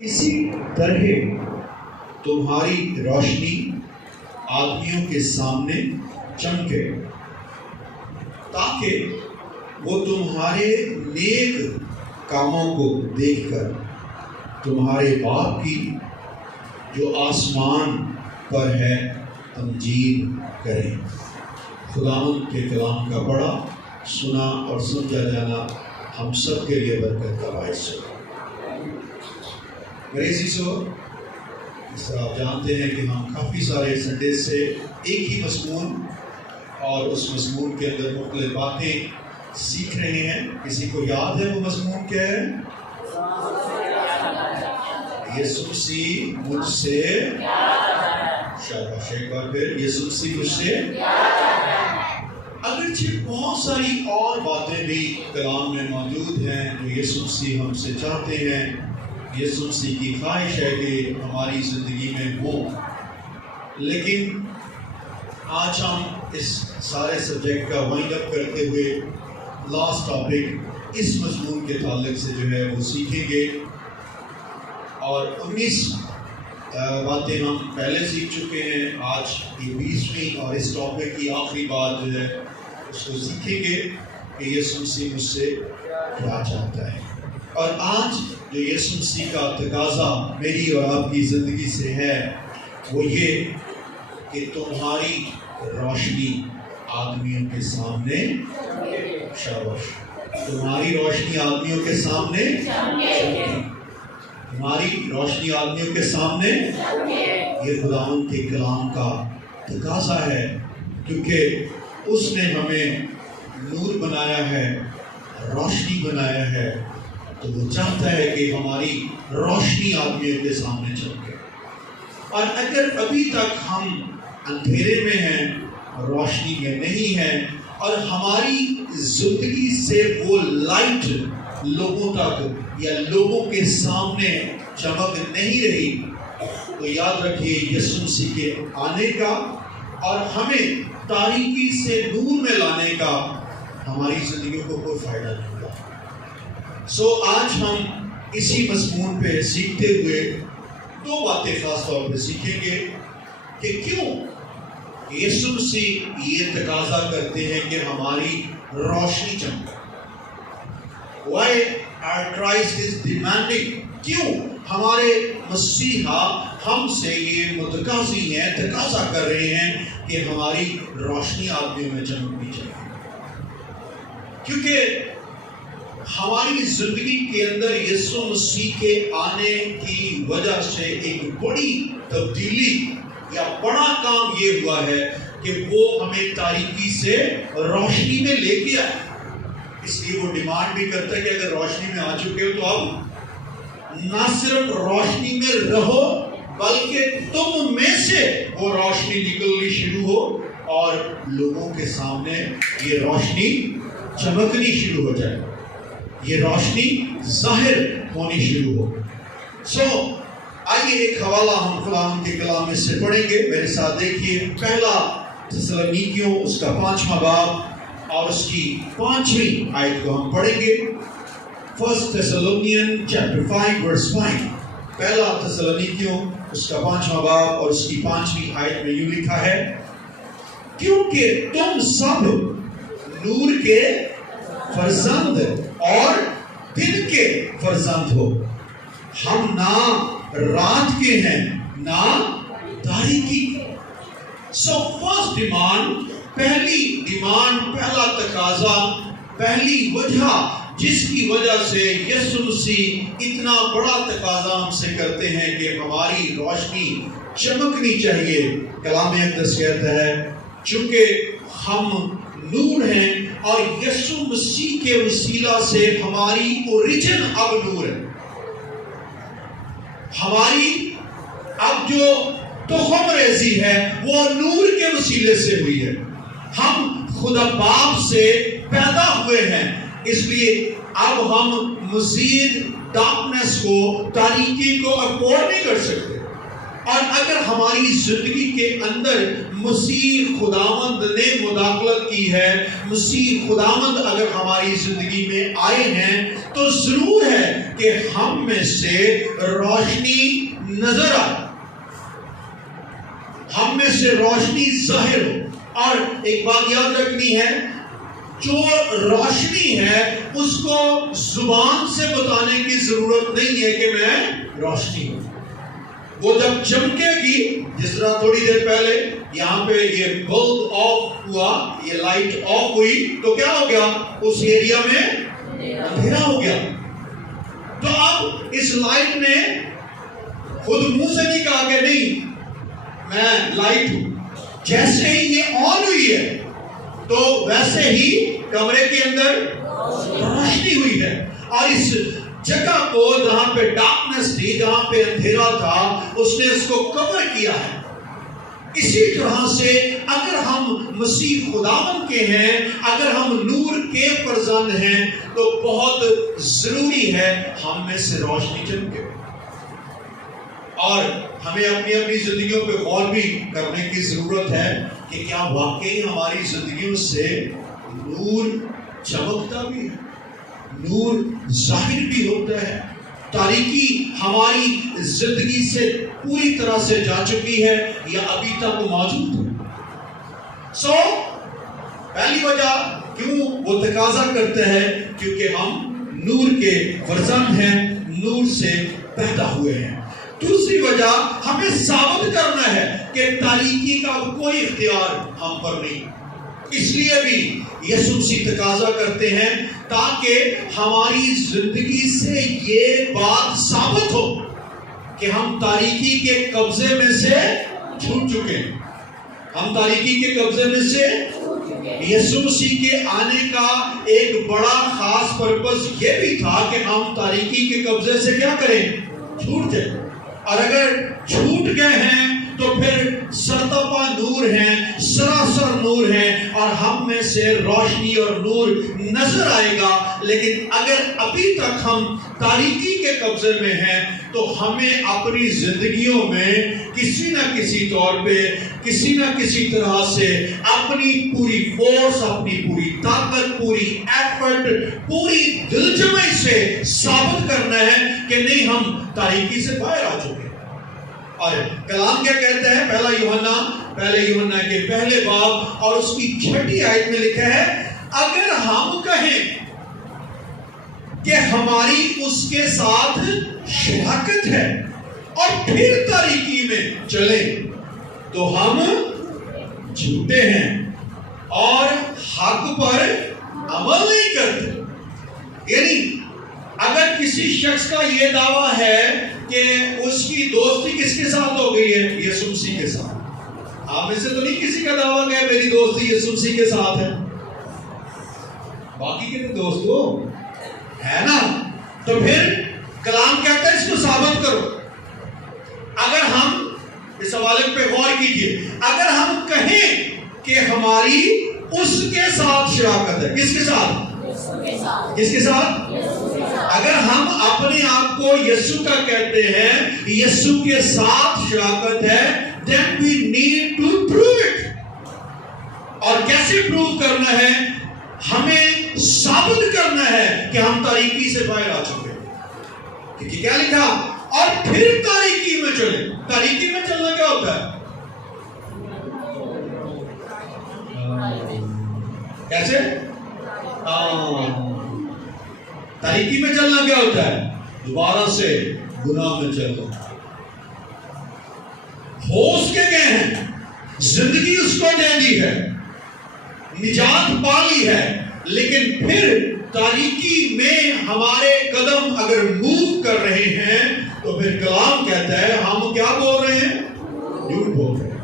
اسی طرح تمہاری روشنی آدمیوں کے سامنے چمکے تاکہ وہ تمہارے نیک کاموں کو دیکھ کر تمہارے باپ کی جو آسمان پر ہے تمجید کریں۔ خداوند کے کلام کا پڑھا، سنا اور سمجھا جانا ہم سب کے لیے برکت کا باعث ہو۔ میرے عزیزو، اس طرح آپ جانتے ہیں کہ ہم کافی سارے سنڈے سے ایک ہی مضمون اور اس مضمون کے اندر مختلف باتیں سیکھ رہے ہیں۔ کسی کو یاد ہے وہ مضمون کیا ہے؟ یسوع مسیح مجھ سے شاباش، ایک بار پھر، یسوع مسیح مجھ سے۔ اگرچہ بہت ساری اور باتیں بھی کلام میں موجود ہیں جو یسوع مسیح ہم سے چاہتے ہیں، یسوع مسیح کی خواہش ہے کہ ہماری زندگی میں ہوں، لیکن آج ہم اس سارے سبجیکٹ کا وائنڈ اپ کرتے ہوئے لاسٹ ٹاپک اس مضمون کے تعلق سے جو ہے وہ سیکھیں گے، اور 19 باتیں ہم پہلے سیکھ چکے ہیں۔ آج یہ 20ویں اور اس ٹاپک کی آخری بات جو ہے اس کو سیکھیں گے کہ یسوع مسیح مجھ سے کیا چاہتا ہے۔ اور آج جو یسوع مسیح کا تقاضا میری اور آپ کی زندگی سے ہے وہ یہ کہ تمہاری روشنی آدمیوں کے سامنے، شاباش، تمہاری روشنی آدمیوں کے سامنے، تمہاری روشنی آدمیوں کے سامنے، یہ خداوند کے کلام کا تقاضا ہے، کیونکہ اس نے ہمیں نور بنایا ہے، روشنی بنایا ہے، تو وہ چاہتا ہے کہ ہماری روشنی آدمیوں کے سامنے چمکے۔ اور اگر ابھی تک ہم اندھیرے میں ہیں، روشنی میں نہیں ہیں، اور ہماری زندگی سے وہ لائٹ لوگوں تک یا لوگوں کے سامنے چمک نہیں رہی، تو یاد رکھیے یسوع مسیح کے آنے کا اور ہمیں تاریکی سے نور میں لانے کا ہماری زندگیوں کو کوئی فائدہ نہیں ہوگا۔ آج ہم اسی مضمون پہ سیکھتے ہوئے 2 باتیں خاص طور پہ سیکھیں گے کہ کیوں یسوع مسیح یہ تقاضا کرتے ہیں کہ ہماری روشنی چمکے۔ Why our Christ is demanding، کیوں ہمارے مسیحا ہم سے یہ متقاضی ہیں، تقاضا کر رہے ہیں کہ ہماری روشنی آدمیوں میں چمکنی چاہیے، کیونکہ ہماری زندگی کے اندر یسوع مسیح کے آنے کی وجہ سے ایک بڑی تبدیلی یا بڑا کام یہ ہوا ہے کہ وہ ہمیں تاریکی سے روشنی میں لے کے آئے۔ اس لیے وہ ڈیمانڈ بھی کرتا ہے کہ اگر روشنی میں آ چکے ہو تو اب نہ صرف روشنی میں رہو بلکہ تم میں سے وہ روشنی نکلنی شروع ہو اور لوگوں کے سامنے یہ روشنی چمکنی شروع ہو جائے، یہ روشنی ظاہر ہونی شروع ہو۔ آئیے ایک حوالہ ہم خداوند کے کلام میں سے پڑھیں گے، میرے ساتھ دیکھیے۔ پہلا تسلونیکیوں اس کا 5واں باب اور اس کی 5ویں آیت کو ہم پڑھیں گے۔ 1 Thessalonians chapter 5 verse 5، پہلا تسلونیکیوں اس کا 5واں باب اور اس کی 5ویں آیت میں یوں لکھا ہے، کیونکہ تم سب نور کے فرزند اور دن کے فرزند ہو، ہم نہ رات کے ہیں نہ تاریکی کے۔ فرسٹ ڈیمانڈ، پہلی ڈیمانڈ، پہلا تقاضا، پہلی وجہ جس کی وجہ سے یسوع مسیح اتنا بڑا تقاضا ہم سے کرتے ہیں کہ ہماری روشنی چمکنی چاہیے، کلام اقدس کہتا ہے چونکہ ہم نور ہیں اور یسوع مسیح کے وسیلہ سے ہماری اوریجن اب نور ہے۔ ہماری اب جو تخم ریزی ہے وہ نور کے وسیلے سے ہوئی ہے۔ ہم خدا باپ سے پیدا ہوئے ہیں، اس لیے اب ہم مزید ڈارکنیس کو، تاریکی کو افورڈ نہیں کر سکتے۔ اور اگر ہماری زندگی کے اندر مسیح خداوند نے مداخلت کی ہے، مسیح خداوند اگر ہماری زندگی میں آئے ہیں تو ضرور ہے کہ ہم میں سے روشنی نظر آئے، ہم میں سے روشنی ظاہر ہو۔ اور ایک بات یاد رکھنی ہے، جو روشنی ہے اس کو زبان سے بتانے کی ضرورت نہیں ہے کہ میں روشنی ہوں۔ وہ جب چمکے گی، جس طرح تھوڑی دیر پہلے یہاں پہ یہ بلب آف ہوا، یہ لائٹ آف ہوئی تو کیا ہو گیا؟ اس ایریا میں اندھیرا ہو گیا۔ تو اب اس لائٹ نے خود منہ سے نہیں کہا کہ نہیں میں لائٹ ہوں، جیسے ہی یہ آن ہوئی ہے تو ویسے ہی کمرے کے اندر روشنی ہوئی ہے، اور اس جگہ کو جہاں پہ ڈارکنس تھی، جہاں پہ اندھیرا تھا، اس نے اس کو کور کیا ہے۔ اسی طرح سے اگر ہم مسیح خداوند کے ہیں، اگر ہم نور کے فرزند ہیں، تو بہت ضروری ہے ہم میں سے روشنی چمکے، اور ہمیں اپنی اپنی زندگیوں پہ غور بھی کرنے کی ضرورت ہے کہ کیا واقعی ہماری زندگیوں سے نور چمکتا بھی ہے، نور ظاہر بھی ہوتا ہے، تاریکی ہماری زندگی سے پوری طرح سے جا چکی ہے یا ابھی تک موجود ہے۔ پہلی وجہ کیوں وہ تقاضا کرتے ہیں، کیونکہ ہم نور کے فرزند ہیں، نور سے پیدا ہوئے ہیں۔ دوسری وجہ ہمیں ثابت کرنا ہے کہ تاریکی کا کوئی اختیار ہم پر نہیں، اس لیے بھی یسوع مسیح تقاضا کرتے ہیں تاکہ ہماری زندگی سے یہ بات ثابت ہو کہ ہم تاریکی کے قبضے میں سے چھوٹ چکے ہیں، ہم تاریکی کے قبضے میں سے۔ یسوع مسیح کے آنے کا ایک بڑا خاص پرپس یہ بھی تھا کہ ہم تاریکی کے قبضے سے کیا کریں؟ چھوٹ جائیں، اور اگر چھوٹ گئے ہیں تو پھر سرتپا نور ہیں، سراسر نور ہیں، اور ہم میں سے روشنی اور نور نظر آئے گا۔ لیکن اگر ابھی تک ہم تاریکی کے قبضے میں ہیں تو ہمیں اپنی زندگیوں میں کسی نہ کسی طور پہ، کسی نہ کسی طرح سے اپنی پوری فورس، اپنی پوری طاقت، پوری ایفرٹ، پوری دلجمعی سے ثابت کرنا ہے کہ نہیں، ہم تاریکی سے باہر آ چکے ہیں۔ اور کلام کیا کہتا ہے؟ پہلے یوحنا کے پہلے باب اور اس کی 6 آیت میں لکھا ہے، اگر ہم کہیں کہ ہماری اس کے ساتھ شراکت ہے اور پھر تاریکی میں چلیں تو ہم جھوٹے ہیں اور حق پر عمل نہیں کرتے۔ یعنی اگر کسی شخص کا یہ دعویٰ ہے کہ اس کی دوستی کس کے ساتھ ہو گئی ہے؟ یسوع مسیح کے ساتھ۔ آپ میں سے تو نہیں کسی کا دعویٰ کہ میری دوستی یسوع مسیح کے ساتھ ہے؟ باقی کے دوست ہو ہے نا؟ تو پھر کلام کہتا ہے اس کو ثابت کرو۔ اگر ہم اس حوالے پہ غور کیجئے، اگر ہم کہیں کہ ہماری اس کے ساتھ شراکت ہے، کس کے ساتھ؟ کس کے ساتھ؟ اگر ہم اپنے آپ کو یسوع کا کہتے ہیں، یسوع کے ساتھ شراکت ہے، then we need to prove it۔ اور کیسے پروو کرنا ہے؟ ہمیں ثابت کرنا ہے کہ ہم تاریکی سے باہر آ چکے ہیں۔ کیونکہ کیا لکھا؟ اور پھر تاریکی میں چلیں۔ تاریکی میں چلنا کیا ہوتا ہے؟ کیسے؟ تاریکی میں چلنا کیا ہوتا ہے؟ دوبارہ سے گناہ میں چلنا۔ ہو اس کے گئے ہیں، زندگی اس کو دے دی ہے، نجات پالی ہے، لیکن پھر تاریکی میں ہمارے قدم اگر موو کر رہے ہیں تو پھر کلام کہتا ہے ہم کیا بول رہے ہیں؟ جھوٹ بول رہے ہیں۔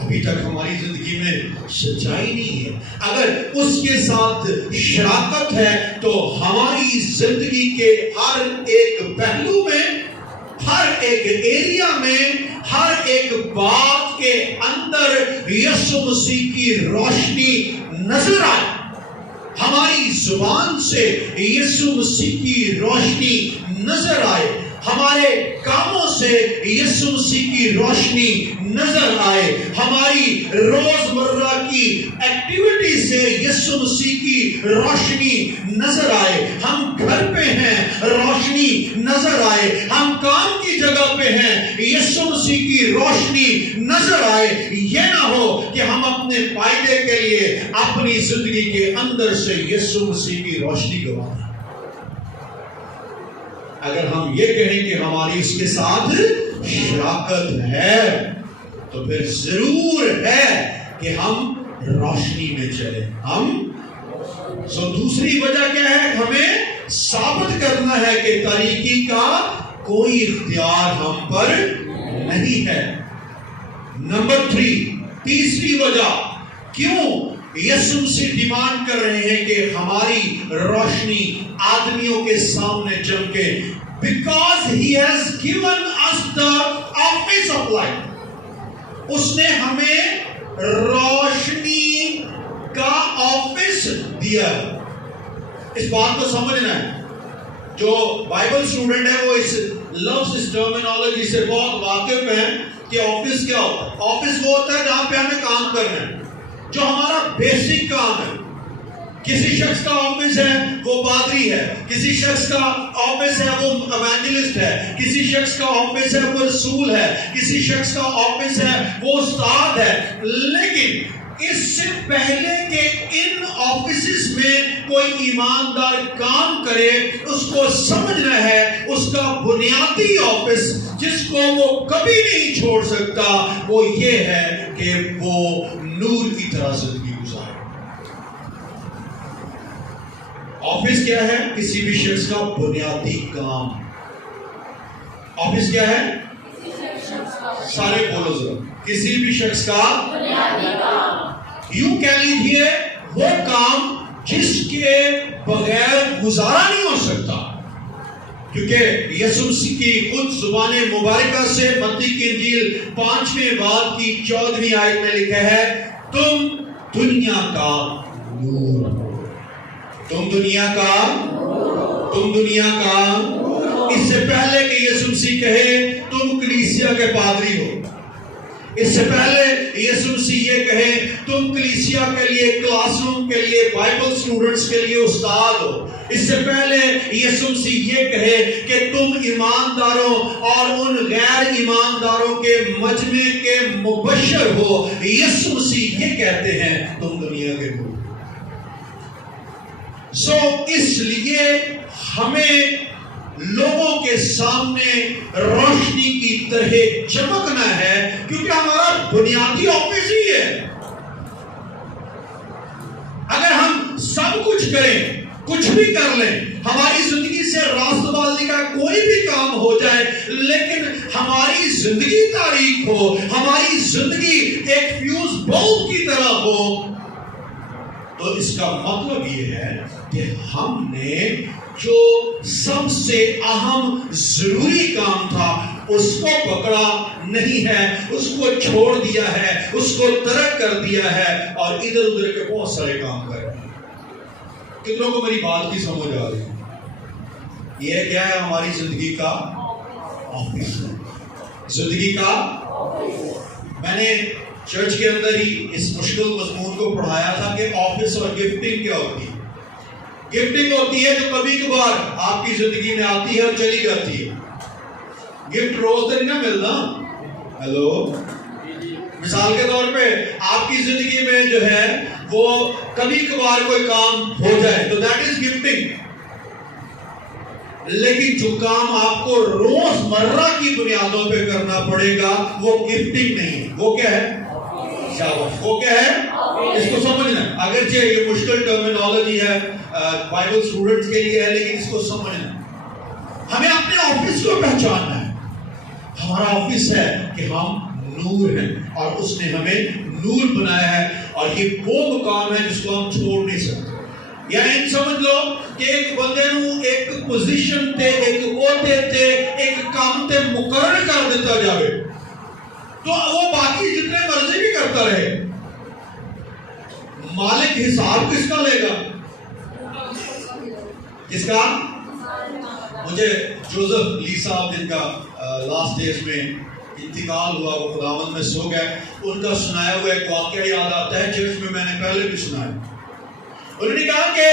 ابھی تک ہماری زندگی میں سچائی نہیں ہے۔ اگر اس کے ساتھ شراکت ہے تو ہماری زندگی کے ہر ایک پہلو میں، ہر ایک ایریا میں، ہر ایک بات کے اندر یسوع مسیح کی روشنی نظر آئے۔ ہماری زبان سے یسوع مسیح کی روشنی نظر آئے، ہمارے کاموں سے سے یسوع مسیح کی روشنی نظر آئے، ہماری روزمرہ کی ایکٹیویٹی سے یسوع مسیح کی روشنی نظر آئے، ہم گھر پہ ہیں روشنی نظر آئے، ہم کام کی جگہ پہ ہیں یسوع مسیح کی روشنی نظر آئے۔ یہ نہ ہو کہ ہم اپنے فائدے کے لیے اپنی زندگی کے اندر سے یسوع مسیح کی روشنی گوا دیں۔ اگر ہم یہ کہیں کہ ہماری اس کے ساتھ شراکت ہے تو پھر ضرور ہے کہ ہم روشنی میں چلیں۔ دوسری وجہ کیا ہے؟ ہمیں ثابت کرنا ہے کہ تاریکی کا کوئی اختیار ہم پر نہیں ہے۔ نمبر 3، تیسری وجہ کیوں یسوع مسیح ڈیمانڈ کر رہے ہیں کہ ہماری روشنی آدمیوں کے سامنے چمکے، because he has given us the office of light. اس نے ہمیں روشنی کا آفس دیا۔ اس بات کو سمجھنا ہے، جو بائبل اسٹوڈنٹ ہے وہ اس لفظ اس ٹرمینالوجی سے بہت واقف ہیں کہ آفس کیا ہوتا ہے۔ آفس وہ ہوتا ہے جہاں پہ ہمیں کام کرنا ہے، جو ہمارا بیسک کام ہے۔ کسی شخص کا آفس ہے وہ پادری ہے، کسی شخص کا آفس ہے وہ ایوانجلسٹ ہے، کسی شخص کا آفس ہے وہ رسول ہے، کسی شخص کا آفس ہے وہ استاد ہے۔ لیکن اس سے پہلے کہ ان آفیسز میں کوئی ایماندار کام کرے، اس کو سمجھنا ہے اس کا بنیادی آفس جس کو وہ کبھی نہیں چھوڑ سکتا وہ یہ ہے کہ وہ نور کی طرح زندگی گزارے۔ آفس کیا ہے؟ کسی بھی شخص کا بنیادی کام۔ آفس کیا ہے؟ سارے بولو ذرا، کسی بھی شخص کا بنیادی کام۔ یوں کہہ لیجیے وہ کام جس کے بغیر گزارا نہیں ہو سکتا، کیونکہ یسوع مسیح کی خود زبان مبارکہ سے متی کی انجیل 5ویں باب کی 14ویں آیت میں لکھا ہے، تم دنیا کا نور ہو۔ تم دنیا کا اس سے پہلے کہ یسوع مسیح کہے تم کلیسیا کے پادری ہو، اس سے پہلے یسوع مسیح یہ کہے تم کلیسیا کے لیے، کلاس روم کے لیے، بائبل اسٹوڈنٹس کے لیے استاد ہو، اس سے پہلے یسوع مسیح یہ کہے کہ تم ایمانداروں اور ان غیر ایمانداروں کے مجمع کے مبشر ہو، یسوع مسیح یہ کہتے ہیں تم دنیا کے نور۔ اس لیے ہمیں لوگوں کے سامنے روشنی کی طرح چمکنا ہے، کیونکہ ہمارا بنیادی آفس ہی ہے۔ اگر ہم سب کچھ کریں، کچھ بھی کر لیں، ہماری زندگی سے راست بازی کا کوئی بھی کام ہو جائے، لیکن ہماری زندگی تاریک ہو، ہماری زندگی ایک فیوز بلب کی طرح ہو، تو اس کا مطلب یہ ہے کہ ہم نے جو سب سے اہم ضروری کام تھا اس کو پکڑا نہیں ہے، اس کو چھوڑ دیا ہے، اس کو ترک کر دیا ہے اور ادھر ادھر کے بہت سارے کام کر رہے ہیں۔ کتنوں کو میری بات کی سمجھ آ رہی ہے؟ یہ کیا ہے؟ ہماری زندگی کا آفس ہے، زندگی کا۔ میں نے چرچ کے اندر ہی اس مشکل مضمون کو پڑھایا تھا کہ آفس اور گفٹنگ کیا ہوتی ہے۔ گفٹنگ ہوتی ہے جو کبھی کبھار آپ کی زندگی میں آتی ہے اور چلی جاتی ہے۔ گفٹ روز تو نہیں نہ ملنا۔ ہیلو، مثال کے طور پہ آپ کی زندگی میں جو ہے وہ کبھی کبھار کوئی کام ہو جائے تو دیٹ از گفٹنگ، لیکن جو کام آپ کو روز مرہ کی بنیادوں پہ کرنا پڑے گا وہ گفٹنگ نہیں ہے، وہ کیا ہے؟ وہ کیا ہے؟ اس کو سمجھنا ہے۔ اگرچہ یہ مشکل ٹرمینالوجی ہے بائبل اسٹوڈنٹس کے لیے ہے، لیکن اس کو سمجھنا ہے۔ ہمیں اپنے آفس کو پہچاننا ہے۔ ہمارا آفس ہے کہ ہم نور ہیں اور اس نے ہمیں نور بنایا ہے، اور یہ وہ مقام ہے جس کو ہم چھوڑ نہیں سکتے۔ یعنی سمجھ لو کہ ایک بندے نو ایک پوزیشن تے، ایک عہدے تے، ایک کام تے مقرر کر دیتا جاوے تو وہ باقی جتنے مرضی بھی کرتا رہے، مالک حساب کس کا لے گا؟ کس کا؟ مجھے جوزف لی صاحب جن کا لاسٹ ڈیز میں انتقال ہوا، وہ خداوند میں سو گئے، ان کا سنایا ہوا ایک واقعہ یاد آتا ہے، چرچ میں نے پہلے بھی سنایا۔ انہوں نے کہا کہ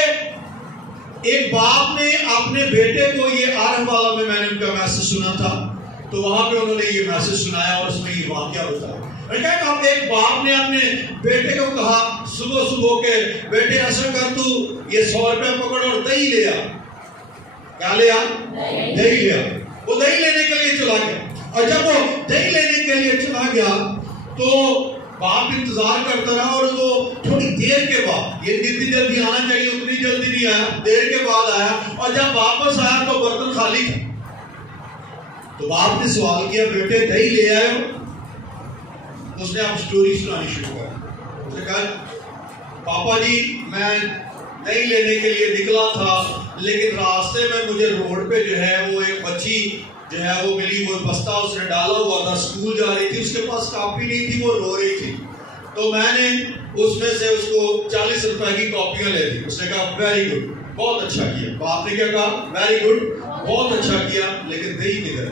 ایک باپ نے اپنے بیٹے کو، یہ آرم والا میں نے ان کا میسج سنا تھا، تو وہاں پہ انہوں نے یہ میسج سنایا اور اس میں یہ واقعہ بتایا۔ میں نے کہا کہ ایک باپ نے اپنے بیٹے کو کہا صبح صبح کے بیٹے ایسا کر تو یہ 100 روپے پکڑ اور دہی لے آ۔ کیا لے آ؟ دہی لے آ۔ وہ دہی لینے کے لیے چلا گیا، اور جب وہ دہی لینے کے لیے چلا گیا تو باپ انتظار کرتا رہا، اور وہ تھوڑی دیر کے بعد، یہ جتنی جلدی آنا چاہیے اتنی جلدی نہیں آیا، دیر کے بعد آیا، اور جب واپس آیا تو برتن خالی تھا۔ تو باپ نے سوال کیا بیٹے دہی لے آئے ہو؟ اس نے اب سٹوری سنانی شروع کر۔ اس نے کہا پاپا جی میں دہی لینے کے لیے نکلا تھا، لیکن راستے میں مجھے روڈ پہ جو ہے وہ ایک بچی جو ہے وہ ملی، وہ بستہ اس نے ڈالا ہوا تھا، اسکول جا رہی تھی، اس کے پاس کاپی نہیں تھی، وہ رو رہی تھی، تو میں نے اس میں سے اس کو 40 روپے کی کاپیاں لے دی۔ اس نے کہا ویری گڈ، بہت اچھا کیا۔ باپ نے کیا کہا؟ ویری گڈ، بہت اچھا کیا، لیکن دہی کدھر؟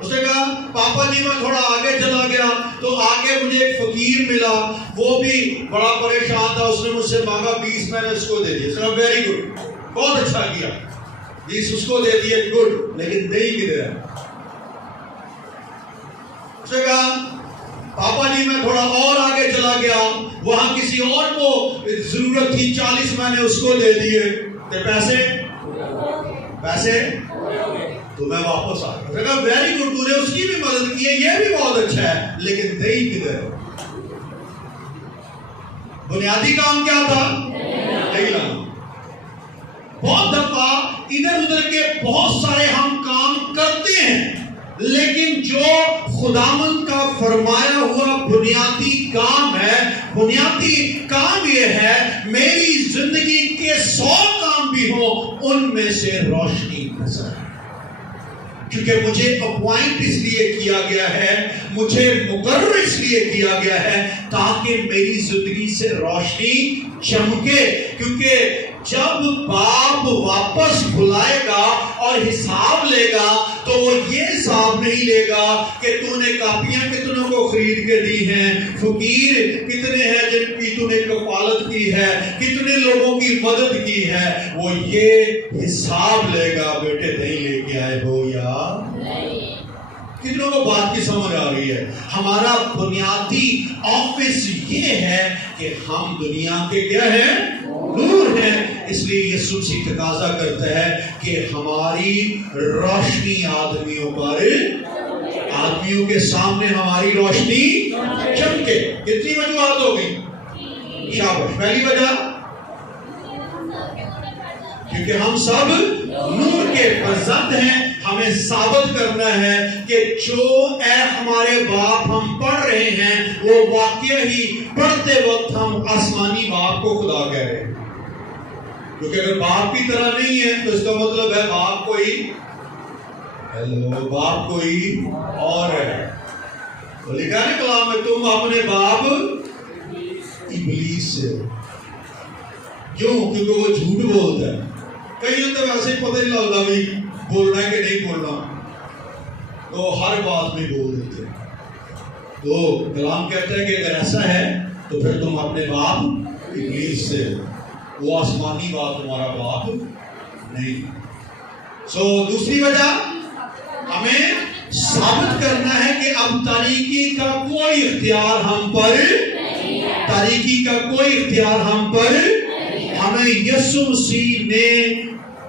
اس نے کہا پاپا جی میں تھوڑا آگے چلا گیا تو آگے مجھے ایک فقیر ملا، وہ بھی بڑا پریشان تھا، اس نے مجھ سے مانگا 20، میں نے اس کو دے دیا۔ اس نے کہا ویری گڈ، بہت اچھا کیا، 20 اس کو دے دیے، گڈ، لیکن دہی کدھر ہے؟ اس نے کہا پاپا جی میں تھوڑا اور آگے چلا گیا، وہاں کسی اور کو ضرورت تھی، 40 میں نے اس کو دے دیے، پیسے تو میں واپس آ گیا۔ کہا ویری گڈ، تو نے اس کی بھی مدد کی ہے، یہ بھی بہت اچھا ہے، لیکن دہی کدھر ہے؟ بنیادی کام کیا تھا؟ دہی لانا۔ بہت دفعہ ادھر ادھر کے بہت سارے ہم کام کرتے ہیں، لیکن جو خداوند کا فرمایا ہوا بنیادی کام ہے، بنیادی کام یہ ہے میری زندگی کے 100 کام بھی ہوں ان میں سے روشنی نظر آئے، کیونکہ مجھے اپوائنٹ اس لیے کیا گیا ہے، مجھے مقرر اس لیے کیا گیا ہے تاکہ میری زندگی سے روشنی چمکے۔ کیونکہ جب باپ واپس بلائے گا اور حساب لے گا تو وہ یہ حساب نہیں لے گا کہ تو نے کاپیاں کتنوں کو خرید کے دی ہیں، فقیر کتنے ہیں جن کی تو نے کفالت کی ہے، کتنے لوگوں کی مدد کی ہے، وہ یہ حساب لے گا بیٹے دہی لے کے آئے ہو یا نہیں۔ کتنوں کو بات کی سمجھ آ رہی ہے؟ ہمارا بنیادی آفس یہ ہے کہ ہم دنیا کے کیا ہیں؟ نور ہیں۔ اس لیے یسوع مسیح تقاضا کرتا ہے کہ ہماری روشنی آدمیوں کے سامنے ہماری روشنی چمکے۔ کتنی وجوہات ہو گئی؟ شاباش۔ پہلی وجہ کیونکہ ہم سب نور کے فرزند ہیں، ہمیں ثابت کرنا ہے کہ جو اے ہمارے باپ ہم پڑھ رہے ہیں وہ واقعہ ہی پڑھتے وقت ہم آسمانی باپ کو خدا کہہ رہے ہیں، کیونکہ اگر باپ کی طرح نہیں ہے تو اس کا مطلب ہے باپ کوئی اور ہے۔ تو لکھا ہے کلام میں تم اپنے باپ ابلیس سے ہو۔ کیوں؟ کیونکہ وہ جھوٹ بولتا ہے۔ کئی تو ویسے ہی پتہ نہیں لگتا بھائی بولنا ہے کہ نہیں بولنا، تو ہر بات میں بول دیتے ہیں۔ تو کلام کہتا ہے کہ اگر ایسا ہے تو پھر تم اپنے باپ ابلیس سے ہو، وہ آسمانی باپ تمہارا باپ نہیں۔ دوسری وجہ ہمیں ثابت کرنا ہے کہ اب تاریکی کا کوئی اختیار ہم پر ہمیں یسوع مسیح نے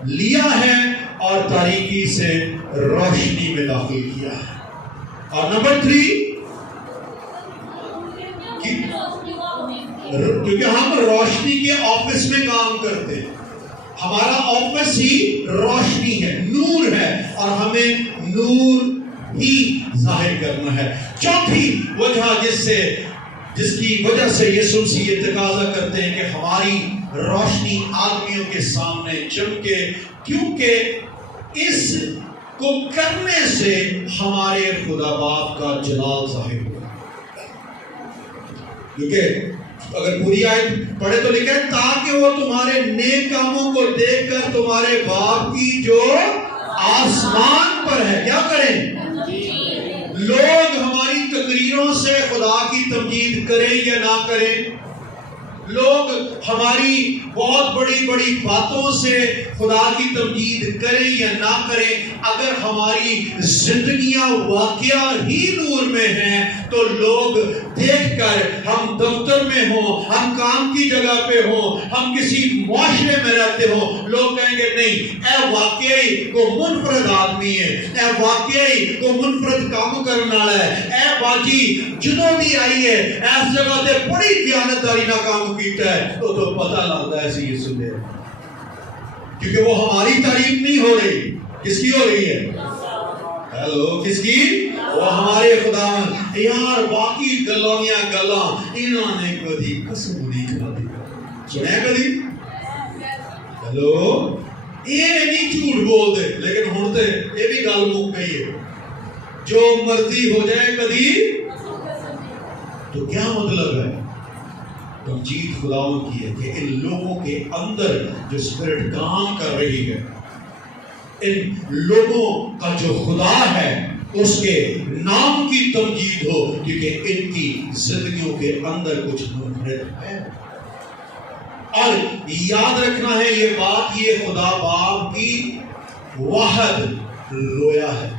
لیا ہے اور تاریکی سے روشنی میں داخل کیا ہے۔ اور نمبر 3، کیونکہ ہم روشنی کے آفس میں کام کرتے ہیں، ہمارا آفس ہی روشنی ہے، نور ہے، اور ہمیں نور ہی ظاہر کرنا ہے۔ چوتھی وجہ جس کی وجہ سے یسوع مسیح یہ تقاضا کرتے ہیں کہ ہماری روشنی آدمیوں کے سامنے چمکے، کیونکہ اس کو کرنے سے ہمارے خدا باپ کا جلال ظاہر ہوگا۔ کیونکہ اگر پوری آیت پڑھے تو لکھا ہے تاکہ وہ تمہارے نیک کاموں کو دیکھ کر تمہارے باپ کی جو آسمان پر ہے کیا کریں؟ لوگ ہماری تقریروں سے خدا کی تمجید کریں یا نہ کریں، لوگ ہماری بہت بڑی بڑی باتوں سے خدا کی تمجید کریں یا نہ کریں، اگر ہماری زندگیاں واقعہ ہی نور میں ہیں تو لوگ دیکھ کر، ہم دفتر میں ہوں، ہم کام کی جگہ پہ ہوں، ہم کسی معاشرے میں رہتے ہوں، لوگ کہیں گے نہیں اے واقعی کو منفرد آدمی ہے، اے واقعی کو منفرد کام کرنے والا ہے، اے باجی جدوں بھی آئی ہے اس جگہ تے بڑی دیانتداری نہ کام کیتا ہے، تو پتہ لگتا ہے سی سن لے، کیونکہ وہ ہماری تعریف نہیں ہو رہی، کس کی ہو رہی ہے؟ ہیلو، کس کی؟ وہ ہمارے خدا یار باقی گلانیاں گلاں انہوں نے کدی قسم نہیں کھاتی، سنیا کدی؟ ہیلو، یہ نہیں جھوٹ بول دے، لیکن ہن تے یہ بھی گل مک گئی ہے، جو مرضی ہو جائے کدی، تو کیا مطلب ہے؟ تمجید خداوند کی ہے کہ ان لوگوں کے اندر جو اسپرٹ کام کر رہی ہے، ان لوگوں کا جو خدا ہے اس کے نام کی تمجید ہو، کیونکہ ان کی زندگیوں کے اندر کچھ منفرد ہے۔ اور یاد رکھنا ہے یہ بات، یہ خدا باپ کی واحد رویا ہے۔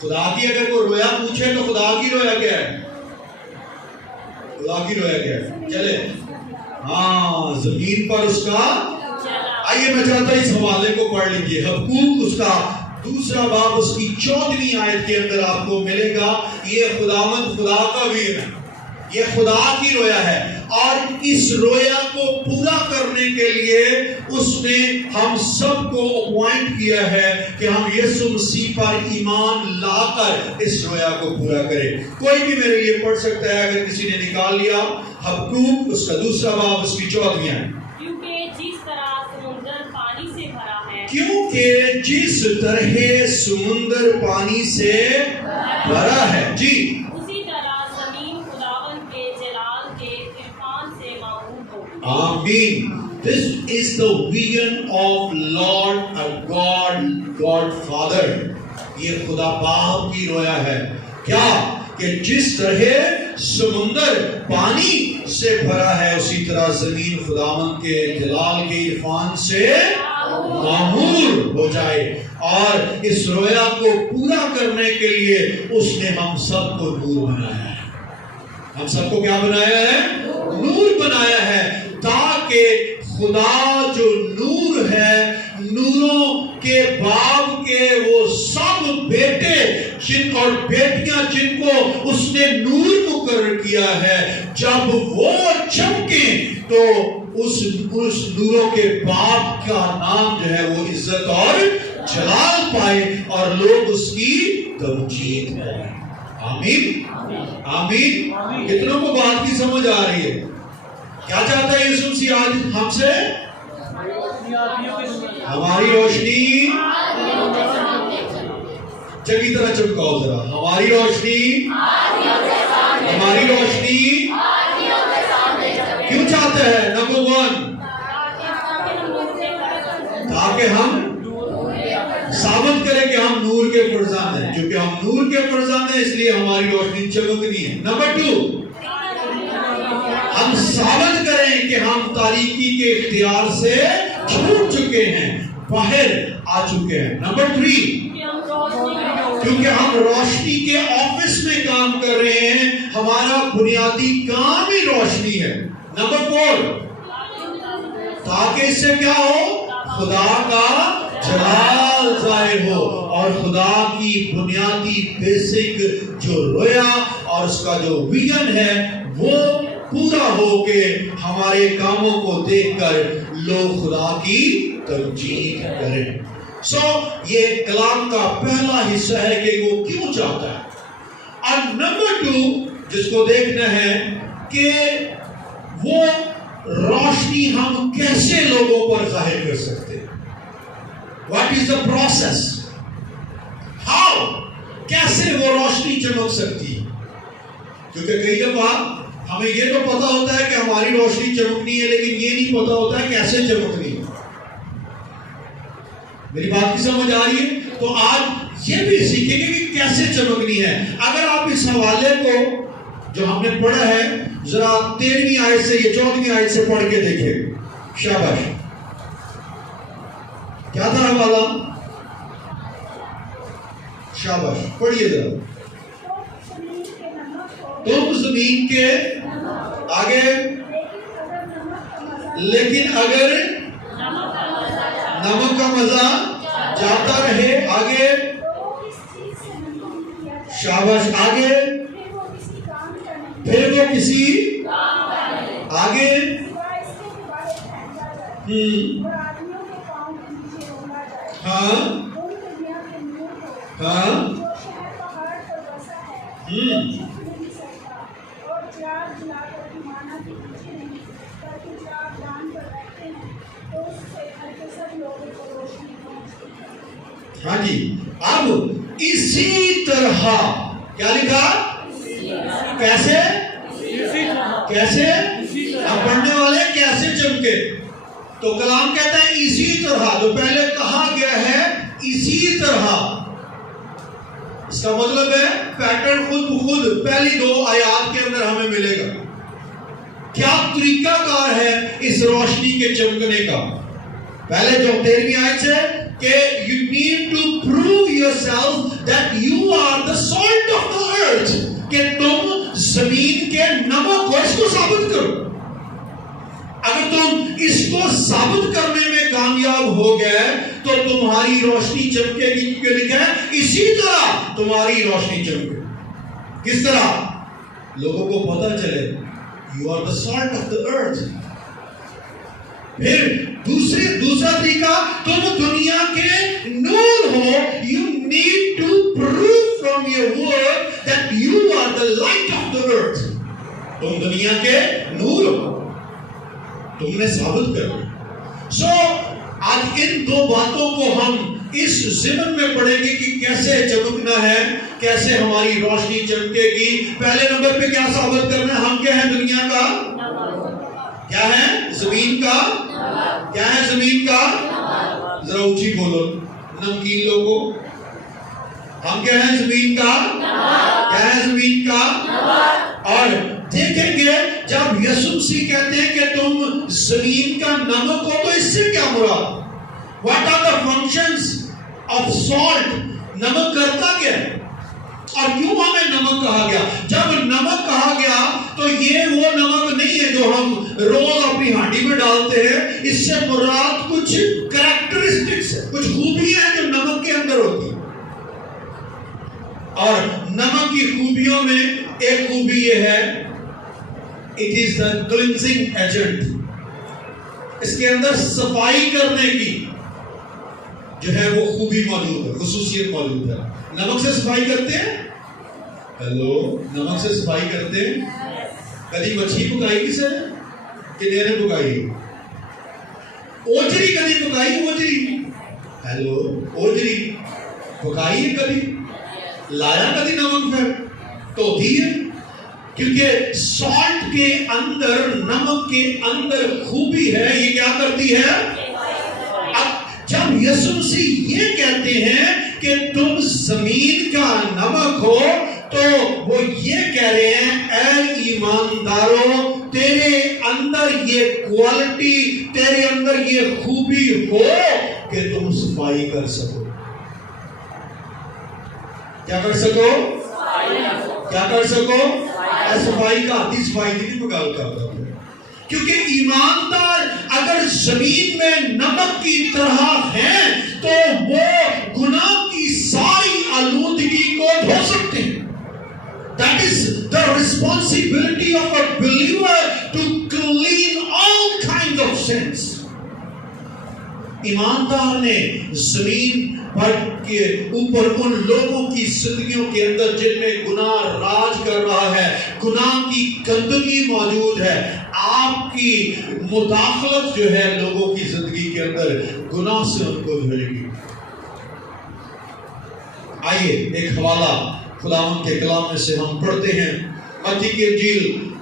خدا کی اگر کوئی رویا پوچھے تو خدا کی رویا کیا ہے؟ خدا کی رویا کیا ہے؟ چلے ہاں، زمین پر اس کا، آئیے میں چاہتا ہوں اس حوالے کو پڑھ لیجیے، حبقوق اس کا 2 باب اس کی 14ویں آیت کے اندر آپ کو ملے گا۔ یہ خداوند خدا کا ویر ہے، یہ خدا کی رویا ہے، اور اس رویا کو پورا کرنے کے لیے اس نے ہم سب کو اپوائنٹ کیا ہے کہ ہم یسوع مسیح پر ایمان لا کر اس رویا کو پورا کریں۔ کوئی بھی میرے لیے پڑھ سکتا ہے اگر کسی نے نکال لیا، حبقوق اس کا 2 باب اس کی 14ویں آیت۔ کیونکہ جس طرح سمندر پانی سے بھرا ہے، جی اسی طرح زمین خداوند کے جلال کے عرفان سے معمور ہوگی۔ آمین۔ This is the vision of Lord our God Father۔ یہ خدا باپ کی رویا ہے، کیا کہ جس طرح سمندر پانی سے بھرا ہے اسی طرح زمین خداوند کے جلال کے عرفان سے معمور ہو جائے، اور اس رویا کو پورا کرنے کے لیے اس نے ہم سب کو نور بنایا ہے۔ ہم سب کو کیا بنایا ہے؟ نور بنایا ہے، تاکہ خدا جو نور ہے، نوروں کے باپ کے وہ سب بیٹے جن اور بیٹیاں جن کو اس نے نور مقرر کیا ہے، جب وہ چمکیں تو اس نوروں کے باپ کا نام جو ہے وہ عزت اور جلال پائے اور لوگ اس کی تمجید کریں۔ آمین آمین۔ کتنوں کو بات کی سمجھ آ رہی ہے؟ کیا چاہتا ہے یسوع مسیح آج ہم سے؟ ہماری روشنی چنگی طرح چمکاؤ ذرا، ہماری روشنی، ہماری روشنی کیوں چاہتے ہیں؟ نمبر 1 تاکہ ہم ثابت کریں کہ ہم نور کے فرزند ہیں، کیونکہ ہم نور کے فرزند ہیں اس لیے ہماری روشنی چمکنی ہے۔ نمبر 2 ہم ثابت کریں کہ ہم تاریکی کے اختیار سے چھوٹ چکے ہیں، باہر آ چکے ہیں۔ نمبر 3 کیونکہ ہم روشنی کے آفس میں کام کر رہے ہیں، ہمارا بنیادی کام ہی روشنی ہے۔ نمبر 4 تاکہ اس سے کیا ہو؟ خدا کا جلال ظاہر ہو، اور خدا کی بنیادی بیسک جو رویا اور اس کا جو ویژن ہے وہ پورا ہو کے ہمارے کاموں کو دیکھ کر لوگ خدا کی تمجید کریں۔ یہ کلام کا پہلا حصہ ہے کہ وہ کیوں چاہتا ہے، اور نمبر 2 جس کو دیکھنا ہے کہ وہ روشنی ہم کیسے لوگوں پر ظاہر کر سکتے ہیں۔ What is the process؟ How؟ کیسے وہ روشنی چمک سکتی ہے؟ کیونکہ کئی دفعہ ہمیں یہ تو پتا ہوتا ہے کہ ہماری روشنی چمکنی ہے، لیکن یہ نہیں پتا ہوتا ہے کیسے چمکنی ہے۔ میری بات کی سمجھ آ رہی ہے؟ تو آج یہ بھی سیکھیں گے کہ کیسے چمکنی ہے۔ اگر آپ اس حوالے کو جو ہم نے پڑھا ہے ذرا 13ویں آیت سے یا 14ویں آیت سے پڑھ کے دیکھیں۔ شاباش، کیا تھا حوالہ؟ شاباش، پڑھیے ذرا۔ تم زمین کے آگے، لیکن اگر نمک کا مزہ جاتا رہے، آگے، شاباش، آگے، پھر وہ کسی آگے، ہاں ہاں، ہاں جی۔ اب اسی طرح کیا لکھا؟ کیسے؟ کیسے؟ اب پڑھنے والے کیسے چمکے؟ تو کلام کہتا ہے اسی طرح، جو پہلے کہا گیا ہے اسی طرح، اس کا مطلب ہے پیٹرن خود بخود پہلی 2 آیات کے اندر ہمیں ملے گا۔ کیا طریقہ کار ہے اس روشنی کے چمکنے کا؟ پہلے جو 13ویں آیت ہے کہ you need to prove yourself that you are the salt of the earth، کہ تم زمین کے نمک ہو، اس کو ثابت کرو۔ اگر تم اس کو ثابت کرنے میں کامیاب ہو گئے تو تمہاری روشنی چمکے گی، کیونکہ لکھا ہے اسی طرح تمہاری روشنی چمکے۔ کس طرح؟ لوگوں کو پتہ چلے you are the salt of the earth۔ پھر دوسرا طریقہ، تم دنیا کے نور ہو، you need to prove from your word that you are the light of the earth۔ تم دنیا کے نور ہو، تم نے ثابت کرنا۔ سو آج ان 2 باتوں کو ہم اس ضمن میں پڑھیں گے کہ کیسے چمکنا ہے، کیسے ہماری روشنی چمکے گی۔ پہلے نمبر پہ کیا ثابت کرنا ہے؟ ہم کیا ہیں؟ دنیا کا کیا ہے؟ زمین کا کیا ہے؟ زمین کا، ذرا اونچی بولو نمکین لوگوں، ہم کیا ہیں؟ زمین کا کیا ہے؟ زمین کا۔ اور دیکھیں گے جب یسوع مسیح کہتے ہیں کہ تم زمین کا نمک ہو، تو اس سے کیا مراد؟ What are the functions of salt؟ نمک کرتا کیا ہے اور کیوں ہمیں نمک کہا گیا؟ جب نمک کہا گیا تو یہ وہ نمک نہیں ہے جو ہم روز اپنی ہانڈی میں ڈالتے ہیں، اس سے مراد کچھ کریکٹرسٹکس ہے، کچھ خوبیاں ہیں جو نمک کے اندر ہوتی ہیں۔ اور نمک کی خوبیوں میں ایک خوبی یہ ہے it is the cleansing agent، اس کے اندر صفائی کرنے کی جو ہے وہ خوبی موجود ہے، خصوصیت موجود ہے۔ نمک سے صفائی کرتے ہیں؟ ہیلو، نمک سے صفائی کرتے ہیں؟ کدی مچھلی پکائی کسے کہ نے پکائی؟ اوجری کدی پکائی؟ اوجری، ہیلو، اوجری پکائی ہے کدی؟ لایا کدی نمک پھر تو دی ہے؟ کیونکہ سالٹ کے اندر، نمک کے اندر خوبی ہے، یہ کیا کرتی ہے؟ اب جب یسوع مسیح یہ کہتے ہیں کہ تم زمین کا نمک ہو، تو وہ یہ کہہ رہے ہیں اے ایمانداروں، تیرے اندر یہ کوالٹی، تیرے اندر یہ خوبی ہو کہ تم صفائی کر سکو۔ کیا کر سکو؟ کیا کر سکو؟ صفائی کا آتی صفائی نہیں مقابل کرتا، کیونکہ ایماندار اگر زمین میں نمک کی طرح ہیں تو وہ گناہ کی ساری آلودگی کو دھو سکتے ہیں۔ That is the responsibility of a believer to clean all kinds of sins۔ ایماندار نے زمین پر کے اوپر ان لوگوں کی زندگیوں کے اندر جن میں گناہ راج کر رہا ہے، گناہ کی گندگی موجود ہے، آپ کی مداخلت جو ہے لوگوں کی زندگی کے اندر گناہ سے ان کو دھوئے گی۔ آئیے ایک حوالہ خداوند کے کلام میں سے ہم پڑھتے ہیں، متی کی انجیل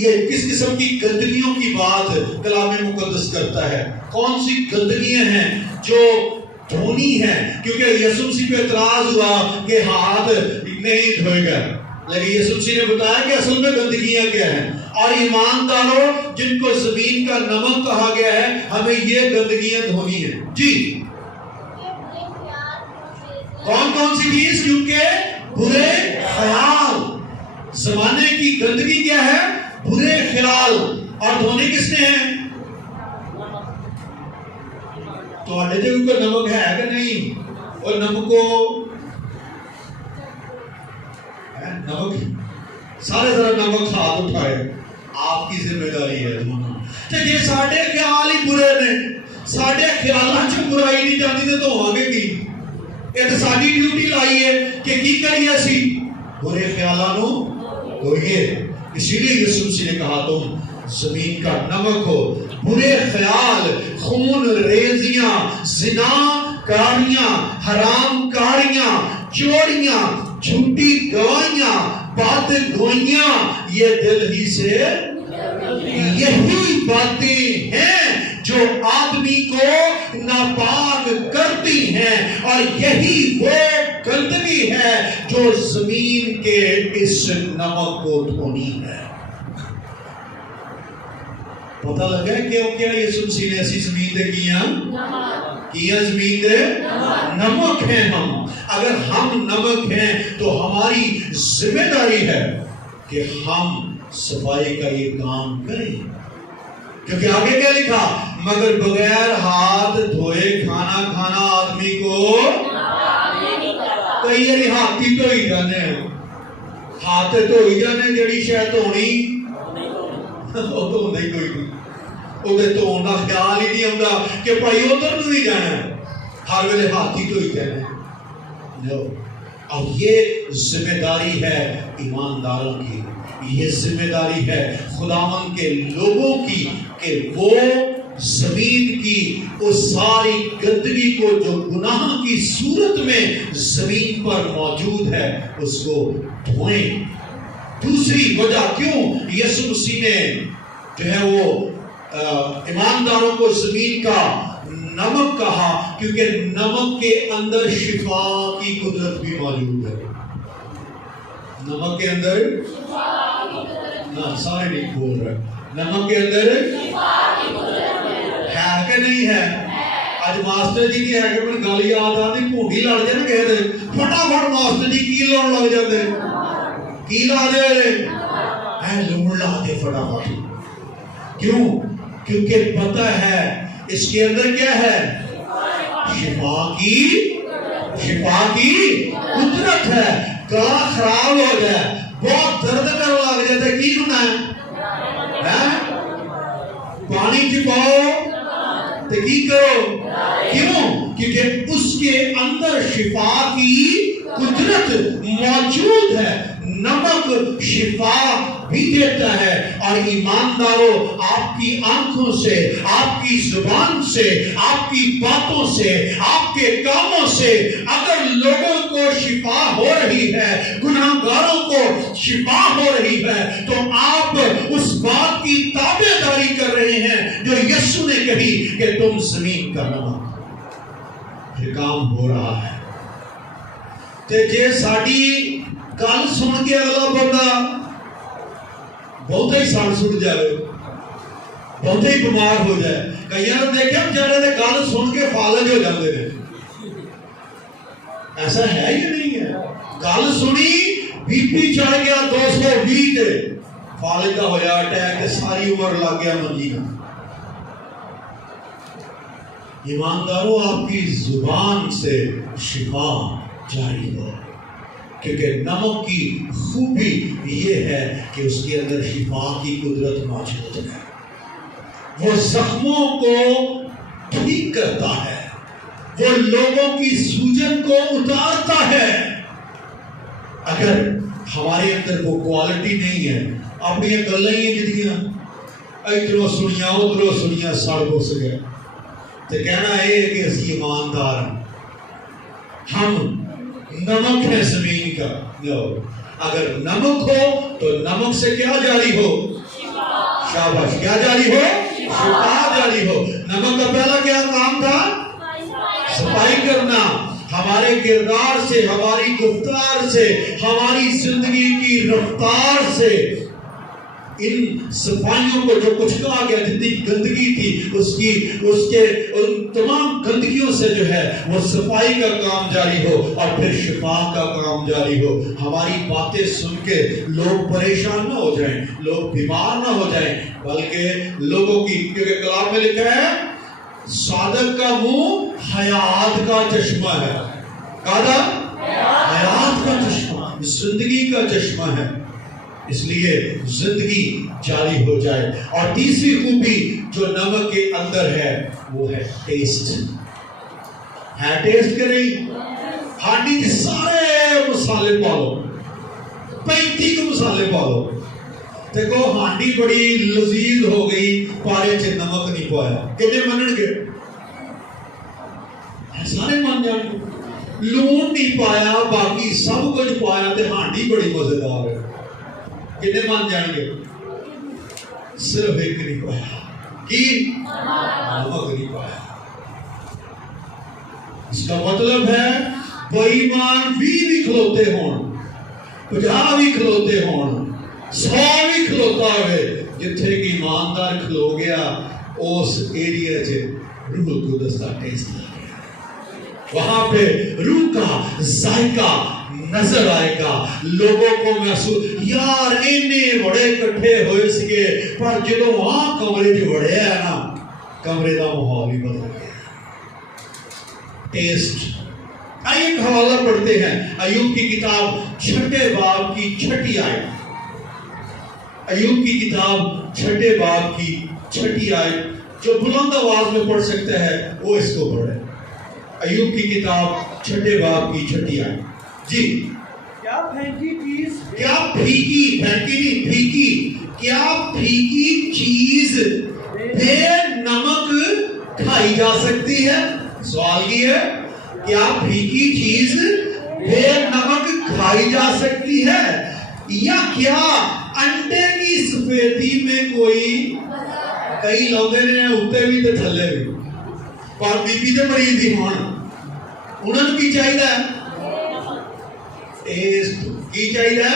یہ کس قسم کی گندگیوں کی بات کلام مقدس کرتا ہے. کون سی گندگیاں ہیں جو دھونی ہیں؟ کیونکہ یسوع مسیح پہ اعتراض ہوا کہ ہاتھ نہیں دھوئے گا، لیکن یسوع مسیح نے بتایا کہ اصل میں گندگیاں کیا ہیں. اور ایمانداروں جن کو زمین کا نمک کہا گیا ہے، ہمیں یہ گندگیاں دھونی ہیں. جی کون کون سی چیز؟ کیونکہ برے خیال. زمانے کی گندگی کیا ہے؟ برے خیال. اور دھونے کس نے ہیں؟ تو آنے جو اوپر نمک ہے کہ نہیں؟ اور نمک کو نمک سارے ذرا نمک ہاتھ اٹھائے، آپ کی ذمہ داری ہے. یہ ساڑھے خیال ہی برے نے، ساڑھے خیالات جو برائی نہیں جاتی تو ہو گے کی یہ تو ساری ڈیوٹی لائی ہے کہ کی کریے اسی برے خیالانوں دھوئیے. اسی لیے یسوع مسیح نے کہا تم زمین کا نمک ہو. برے خیال، خون ریزیاں، زنا کاریاں، حرام کاریاں، چوریاں، جھوٹی گواہیاں، بات گوئیاں، یہ دل ہی سے یہی باتیں ہیں جو آدمی کو ناپاک کرتی ہیں، اور یہی وہ گندگی ہے جو زمین کے اس نمک کو دھونی ہے. پتہ لگا ہے کیوں کیا یسوع مسیح نے ایسی زمین دے کیا زمین دے نمک ہیں ہم. اگر ہم نمک ہیں تو ہماری ذمہ داری ہے کہ ہم صفائی کا یہ کام کریں. کیونکہ آگے کیا لکھا؟ مگر بغیر ہاتھ دھوئے کھانا کھانا آدمی کو کئی یعنی ہاتھی تو ہی جانے ہاتھ تو ہی جانے جڑی شاید ہونی وہ تو ہوندی کوئی نہیں. وہ تو ہونا خیال ہی نہیں ہوتا کہ بھائی ادھر تو نہیں جانا ہے، ہر ویلے ہاتھی تو ہی جانا ہے. اور یہ ذمہ داری ہے ایمانداروں کی، یہ ذمہ داری ہے خداوند کے لوگوں کی کہ وہ زمین کی اس ساری گندگی کو جو گناہ کی صورت میں زمین پر موجود ہے اس کو دھوئیں. دوسری وجہ کیوں یسوع مسیح نے جو ہے وہ ایمانداروں کو زمین کا نمک کہا؟ کیونکہ نمک کے اندر شفا کی قدرت بھی موجود ہے. نمک کے اندر نہ سارے نہیں بول رہے، نمک کے اندر ہے کہ نہیں ہے؟ آج ماسٹر جی کی ہے کہ اپنی گل یاد آتی بھونڈی لڑ جائے نا کہہ دے فٹافٹ ماسٹر جی کی لڑ لگ جاتے کی لا دے لوڑ لا دے فٹافٹ. کیوں؟ کیونکہ پتہ ہے اس کے اندر کیا ہے؟ شفا کی قدرت ہے. گلا خراب ہو جائے، بہت درد کرنے لگ جاتا ہے، کی ہونا ہے؟ پانی چھپاؤ تو کی کرو؟ کیوں؟ کیونکہ اس کے اندر شفا کی قدرت موجود ہے. نمک شفا بھی دیتا ہے. اور ایمانداروں آپ کی آنکھوں سے، آپ کی زبان سے، آپ کی باتوں سے، آپ کے کاموں سے اگر لوگوں کو شفا ہو رہی ہے، گناہگاروں کو شفا ہو رہی ہے، تو آپ اس بات کی تابع داری کر رہے ہیں جو یسوع نے کہی کہ تم زمین کا نمک. یہ کام ہو رہا ہے. تے جے ساڈی گل سن کے اگلا بندہ بہت ہی سڑ سڑ جائے، بہت ہی بیمار ہو جائے. کئی نے دیکھا بچارے نے گل سن کے فالج ہو جاتے ہیں. ایسا ہے یا نہیں ہے؟ گل سنی بی پی چڑھ گیا 220 تے فالج کا ہویا اٹیک، ساری عمر لگ گیا منجی کا. ایمانداروں آپ کی زبان سے شفا جاری ہو، کیونکہ نمک کی خوبی یہ ہے کہ اس کے اندر شفا کی قدرت موجود ہے. وہ زخموں کو ٹھیک کرتا ہے، وہ لوگوں کی سوجن کو اتارتا ہے. اگر ہمارے اندر وہ کوالٹی نہیں ہے، اپنی گلیں ہی جتیاں ادھروں سنیاں ادھروں سنیاں سڑ گھس گئے، تو کہنا ہے کہ اسی ایماندار ہم نمک ہے زمین کا no. اگر نمک ہو تو نمک سے کیا جاری ہو؟ شاباش. کیا جاری ہو؟ شفا جاری ہو. نمک کا پہلا کیا کام تھا؟ صفائی کرنا. ہمارے کردار سے، ہماری گفتار سے، ہماری زندگی کی رفتار سے ان صفائیوں کو جو کچھ کہا گیا، جتنی گندگی تھی اس کے ان تمام گندگیوں سے جو ہے وہ صفائی کا کام جاری ہو اور پھر شفا کا کام جاری ہو. ہماری باتیں سن کے لوگ پریشان نہ ہو جائیں، لوگ بیمار نہ ہو جائیں، بلکہ لوگوں کی، کیونکہ کلام میں لکھا ہے صادق کا منہ حیات کا چشمہ ہے. کہا حیات کا چشمہ، زندگی کا چشمہ ہے. اس لیے زندگی جاری ہو جائے. اور تیسری خوبی جو نمک کے اندر ہے وہ ہے ٹیسٹ. ہے ٹیسٹ کہ نہیں؟ ہانڈی کے سارے مسالے پالو، 35 مسالے پالو، دیکھو ہانڈی بڑی لذیذ ہو گئی، پارے چ نمک نہیں پایا، کتنے منن گے؟ سارے مان جان گے. لون نہیں پایا، باقی سب کچھ پایا تے ہانڈی بڑی مزیدار ہے، کتنے مان جان گے؟ صرف ایک نہیں پایا، کی نمک نہیں پایا. اس کا مطلب ہے بے ایمان بھی کھلوتے ہون، 50 بھی کھلوتے ہون، 100 بھی کھلوتا ہوئے، جتھے کی ایماندار کھلو گیا اس ایریا سے روح القدس کا ٹیسٹ آ گیا. وہاں پہ روح کا ذائقہ نظر آئے گا. لوگوں کو محسوس، یار اینے بڑے کٹھے ہوئے سکے، پر جدو وہاں کمرے جو بڑے ہے نا، کمرے کا ماحول ہی بدل گیا. ٹیسٹ. آئیے ایک حوالہ پڑھتے ہیں ایوب کی کتاب 6 باب کی 6 آیت. ایوب کی کتاب 6 باب کی 6 آیت. جو بلند آواز میں پڑھ سکتا ہے وہ اس کو پڑھے. ایوب کی کتاب 6 باب کی 6 آیت. جی. کیا پھینکی چیز، کیا پھیکی، پھینکی نہیں پھیکی، کیا پھیکی چیز بے نمک کھائی جا سکتی ہے؟ سوال یہ ہے کیا پھیکی چیز بے نمک کھائی جا سکتی ہے؟ یا کیا انڈے کی سفیدی میں کوئی، کئی لوگ نے اوتے بھی تے تھلے بھی، پر بی بی دے مریض دی ہون، انہاں نوں کی چاہیے؟ ٹیسٹ. کی چاہیے؟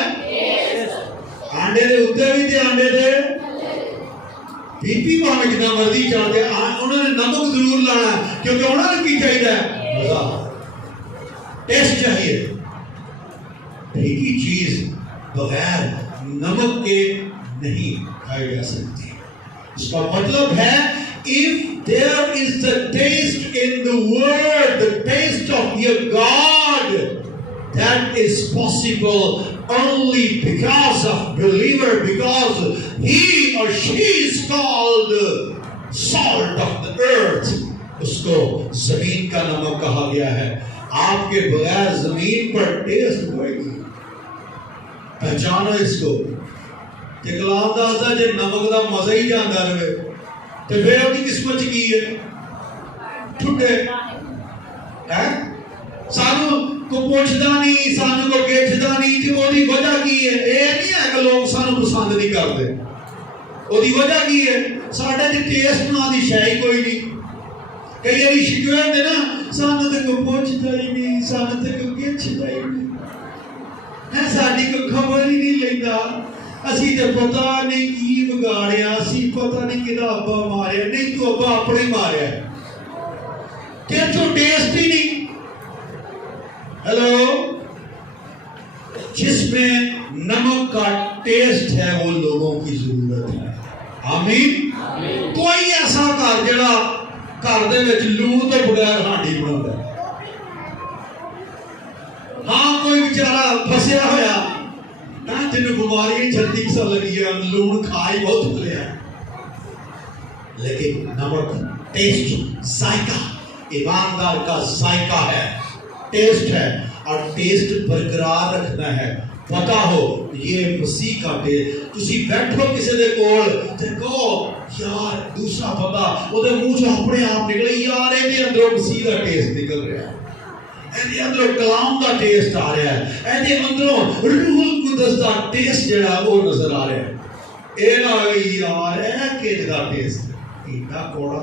آنڈے دے اوتے بھی تے آنڈے دے بی پی پاویں جتنا مرضی چڑھ دے، انہوں نے نمک ضرور لانا ہے، کیونکہ انہوں نے کی چاہیے؟ مزہ. ٹیسٹ چاہیے. پھیکی چیز بغیر نمک کے نہیں کھائی جا سکتی. اس کا مطلب ہے if there is the taste in the word, the taste of your God, that is possible only because of believer, because he or she is called salt of the earth. اس کو زمین کا نمک کہا گیا ہے. آپ کے بغیر زمین پر ٹیسٹ ہوئے گی. پہچانو اس کو کہ کلام داسا جے نمک دا مزہ ہی جاندا رہے تے پھر اودی قسمت کی ہے ٹھڈے ہے. سانو کو پوچھدا نہیں، سانو کو گچھدا نہیں، تے اودی وجہ کی ہے؟ اے نہیں ہے کہ لوگ سانو پسند نہیں کرتے. اودی وجہ کی ہے؟ ساڈے تے ٹیسٹ نا دی شے کوئی نہیں. کئی واری شکوے ہوندے نا، سانو تے کوئی پوچھدا ہی نہیں، سانو تے کوئی گچھدا ہی نہیں، ہے ساڈی کوئی خبر ہی نہیں لیندا، اسی تے پتہ نہیں کی بگاڑیا، اسی پتہ نہیں کدا ابا ماریا. نہیں تو ابا اپنے ماریا، تیرے تو ٹیسٹ ہی نہیں. ہیلو. جس میں نمک کا ٹیسٹ ہے وہ لوگوں کی ضرورت ہے. آمین. کوئی ایسا گھر جڑا گھر دے وچ لون تو بغیر ہانڈی بناوندا ہے. ہاں کوئی بیچارہ پھسیا ہویا جنہوں بیماری جلدی سے لگی ہے، لون کھائی بہت لیا، لیکن نمک ٹیسٹ، ذائقہ، ایماندار کا ذائقہ ہے، ٹیسٹ ہے. اور ٹیسٹ برقرار رکھنا ہے. پتا ہو یہ مسیح کا ٹیسٹ. تسی بیٹھو کسی دے کول تے کہو یار دوسرا بندہ وہ دے منہ چ اپنے آپ نکلے، یار اے دے اندروں مسیح دا ٹیسٹ نکل رہا ہے. ਇਹਦੇ ਅੰਦਰੋਂ ਕਲਾਮ ਦਾ ਟੇਸਟ ਆ ਰਿਹਾ ਹੈ, ਇਹਦੇ ਅੰਦਰੋਂ ਰੂਹੁਲ ਕੁਦਸ ਦਾ ਟੇਸਟ ਜਿਹੜਾ ਉਹ ਨਜ਼ਰ ਆ ਰਿਹਾ ਹੈ। ਇਹ ਨਾ ਹੋਵੇ ਯਾਰ ਇਹ ਕਿਹਦੇ ਦਾ ਟੇਸਟ ਇੰਨਾ ਕੋੜਾ।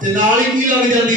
ਤੇ ਨਾਲ ਹੀ ਕੀ ਲੱਗ ਜਾਂਦੀ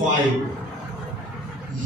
5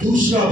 2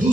2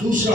2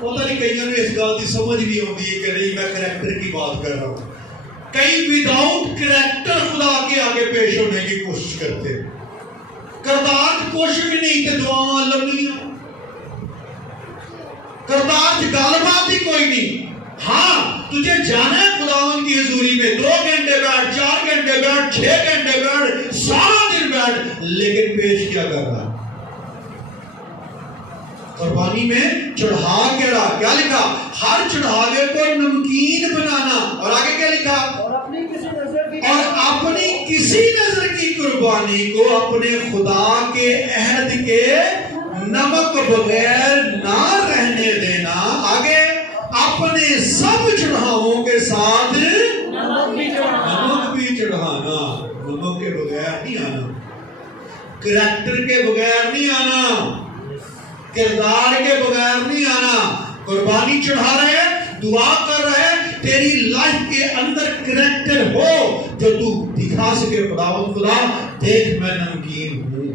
پتہ نہیں کئیوں نے اس گل کی سمجھ بھی آتی ہے کہ نہیں، میں کریکٹر کی بات کر رہا ہوں. کئی وداؤٹ کریکٹر خدا کے آگے پیش ہونے کی کوشش کرتے ہیں. کردار کچھ بھی نہیں تے دعاواں لمبیاں، کردار گل بات ہی کوئی نہیں. ہاں تجھے جانا ہے خداوند کی حضوری میں 2 گھنٹے بیٹھ، 4 گھنٹے بیٹھ، 6 گھنٹے بیٹھ، سارا دن بیٹھ، لیکن پیش کیا کر رہا؟ قربانی میں چڑھا کے رہا. کیا لکھا؟ ہر چڑھاوے کو نمکین بنانا. اور آگے کیا لکھا؟ اور اپنی کسی نظر کی قربانی کو اپنے خدا کے عہد کے نمک بغیر نہ رہنے دینا. آگے اپنے سب چڑھاووں کے ساتھ نمک بھی چڑھانا. نمک کے بغیر نہیں آنا، کریکٹر کے بغیر نہیں آنا، کردار کے بغیر نہیں آنا. قربانی چڑھا رہے ہیں، دعا کر رہے ہیں، تیری لائف کے اندر کریکٹر ہو جو تو دکھا سکے خداوند خدا دیکھ میں نمکین ہوں،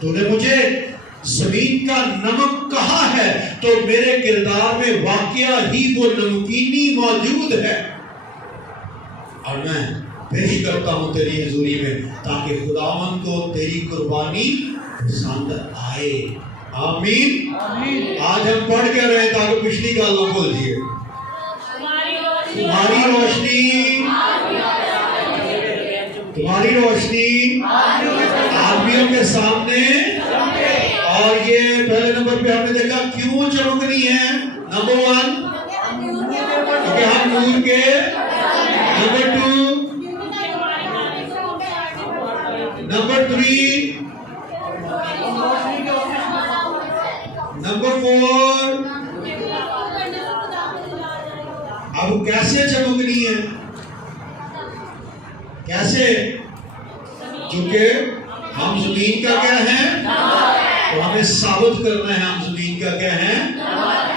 تو نے مجھے زمین کا نمک کہا ہے، تو میرے کردار میں واقعہ ہی وہ نمکینی موجود ہے. اور میں پیش کرتا ہوں تیری حضوری میں تاکہ خداوند کو تیری قربانی پسند آئے. آمین. آج ہم پڑھ کے رہے تاکہ پچھلی گل نہ بھول جائے. تمہاری روشنی آدمیوں کے سامنے. اور یہ پہلے نمبر پہ ہم نے دیکھا کیوں چمکنی ہے. نمبر 1 کیونکہ ہم نور کے. نمبر 2 نمبر 3 نمبر 4 اب کیسے چمکنی ہے؟ کیسے؟ کیونکہ ہم زمین کا کیا ہے؟ تو ہمیں ثابت کرنا ہے ہم زمین کا کیا ہے؟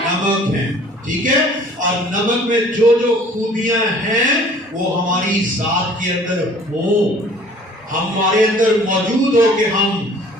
نمک ہے. ٹھیک ہے. اور نمک میں جو جو خوبیاں ہیں وہ ہماری ذات کے اندر ہوں، ہمارے اندر موجود ہو کہ ہم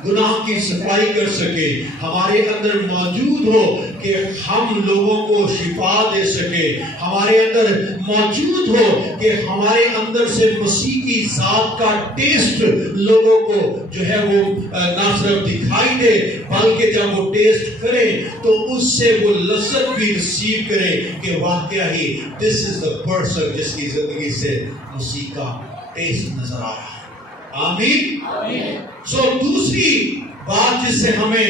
گناہ کی صفائی کر سکے، ہمارے اندر موجود ہو کہ ہم لوگوں کو شفا دے سکے، ہمارے اندر موجود ہو کہ ہمارے اندر سے مسیح کی ذات کا ٹیسٹ لوگوں کو جو ہے وہ نہ صرف دکھائی دے بلکہ جب وہ ٹیسٹ کرے تو اس سے وہ لذت بھی ریسیو کرے کہ واقعہ ہی دس از دا پرسن جس کی زندگی سے مسیح کا ٹیسٹ نظر آ رہا ہے. آمین. دوسری بات جس سے ہمیں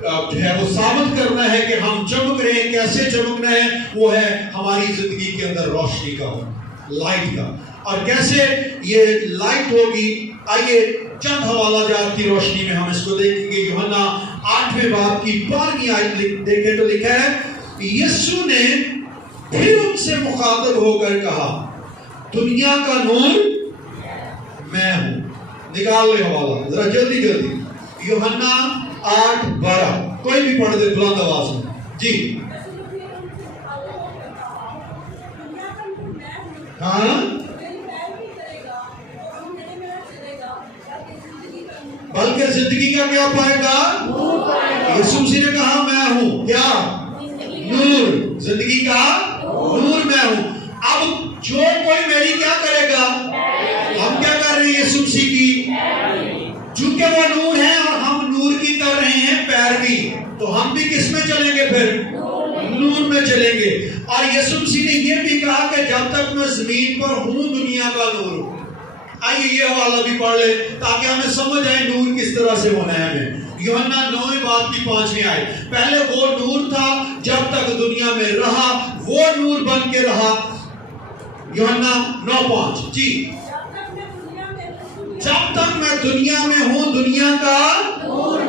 جو ہے وہ ثابت کرنا ہے کہ ہم چمک رہے ہیں، کیسے چمکنا ہے، وہ ہے ہماری زندگی کے اندر روشنی کا ہونا، لائٹ کا. اور کیسے یہ لائٹ ہوگی، آئیے چند حوالہ جات کی روشنی میں ہم اس کو دیکھیں گے. یوحنا 8ویں باب کی 12ویں آیت دیکھیں تو لکھا ہے یسوع نے پھر ان سے مخاطب ہو کر کہا دنیا کا نور میں ہوں. نکال لے حوالہ ذرا جلدی جلدی. یوحنا 8:12 کوئی بھی پڑھ دے بلند آواز میں. جی ہاں، بلکہ زندگی کا کیا پائے گا؟ یسوع مسیح نے کہا میں ہوں کیا؟ نور. زندگی کا نور میں ہوں. اب جو کوئی میری کیا کرے گا؟ ہم کیا کر رہے ہیں یسوع مسیح کی؟ چونکہ وہ نور ہے اور ہم نور کی کر رہے ہیں پیروی، تو ہم بھی کس میں چلیں گے پھر؟ نور میں چلیں گے. اور یسوع مسیح نے یہ بھی کہا کہ جب تک میں زمین پر ہوں دنیا کا نور ہوں. آئیے یہ حوالہ بھی پڑھ لیں تاکہ ہمیں سمجھ آئے نور کس طرح سے ہونا ہے ہمیں. یوحنا 9ویں باب کی 5ویں آیت. پہلے وہ نور تھا جب تک دنیا میں رہا، وہ نور بن کے رہا. یوحنا 9:5 جی. جب تک میں دنیا میں ہوں دنیا کا،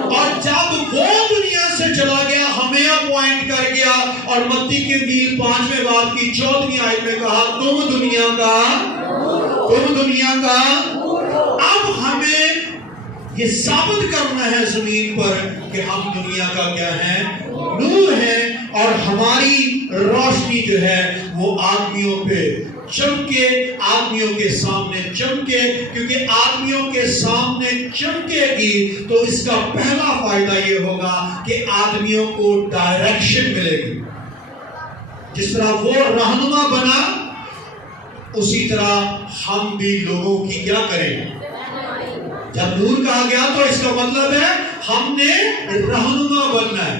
اور جب وہ دنیا سے چلا گیا ہمیں اپوائنٹ کر گیا. اور متی کے انجیل 5ویں باب کی 14ویں آیت میں کہا تم دنیا کا، تم دنیا کا. اب ہمیں یہ ثابت کرنا ہے زمین پر کہ ہم دنیا کا کیا ہے؟ نور ہے. اور ہماری روشنی جو ہے وہ آدمیوں پہ چمکے، آدمیوں کے سامنے چمکے، کیونکہ آدمیوں کے سامنے چمکے گی تو اس کا پہلا فائدہ یہ ہوگا کہ آدمیوں کو ڈائریکشن ملے گی۔ جس طرح وہ رہنما بنا، اسی طرح ہم بھی لوگوں کی کیا کریں؟ جب نور کہا گیا تو اس کا مطلب ہے ہم نے رہنما بننا ہے۔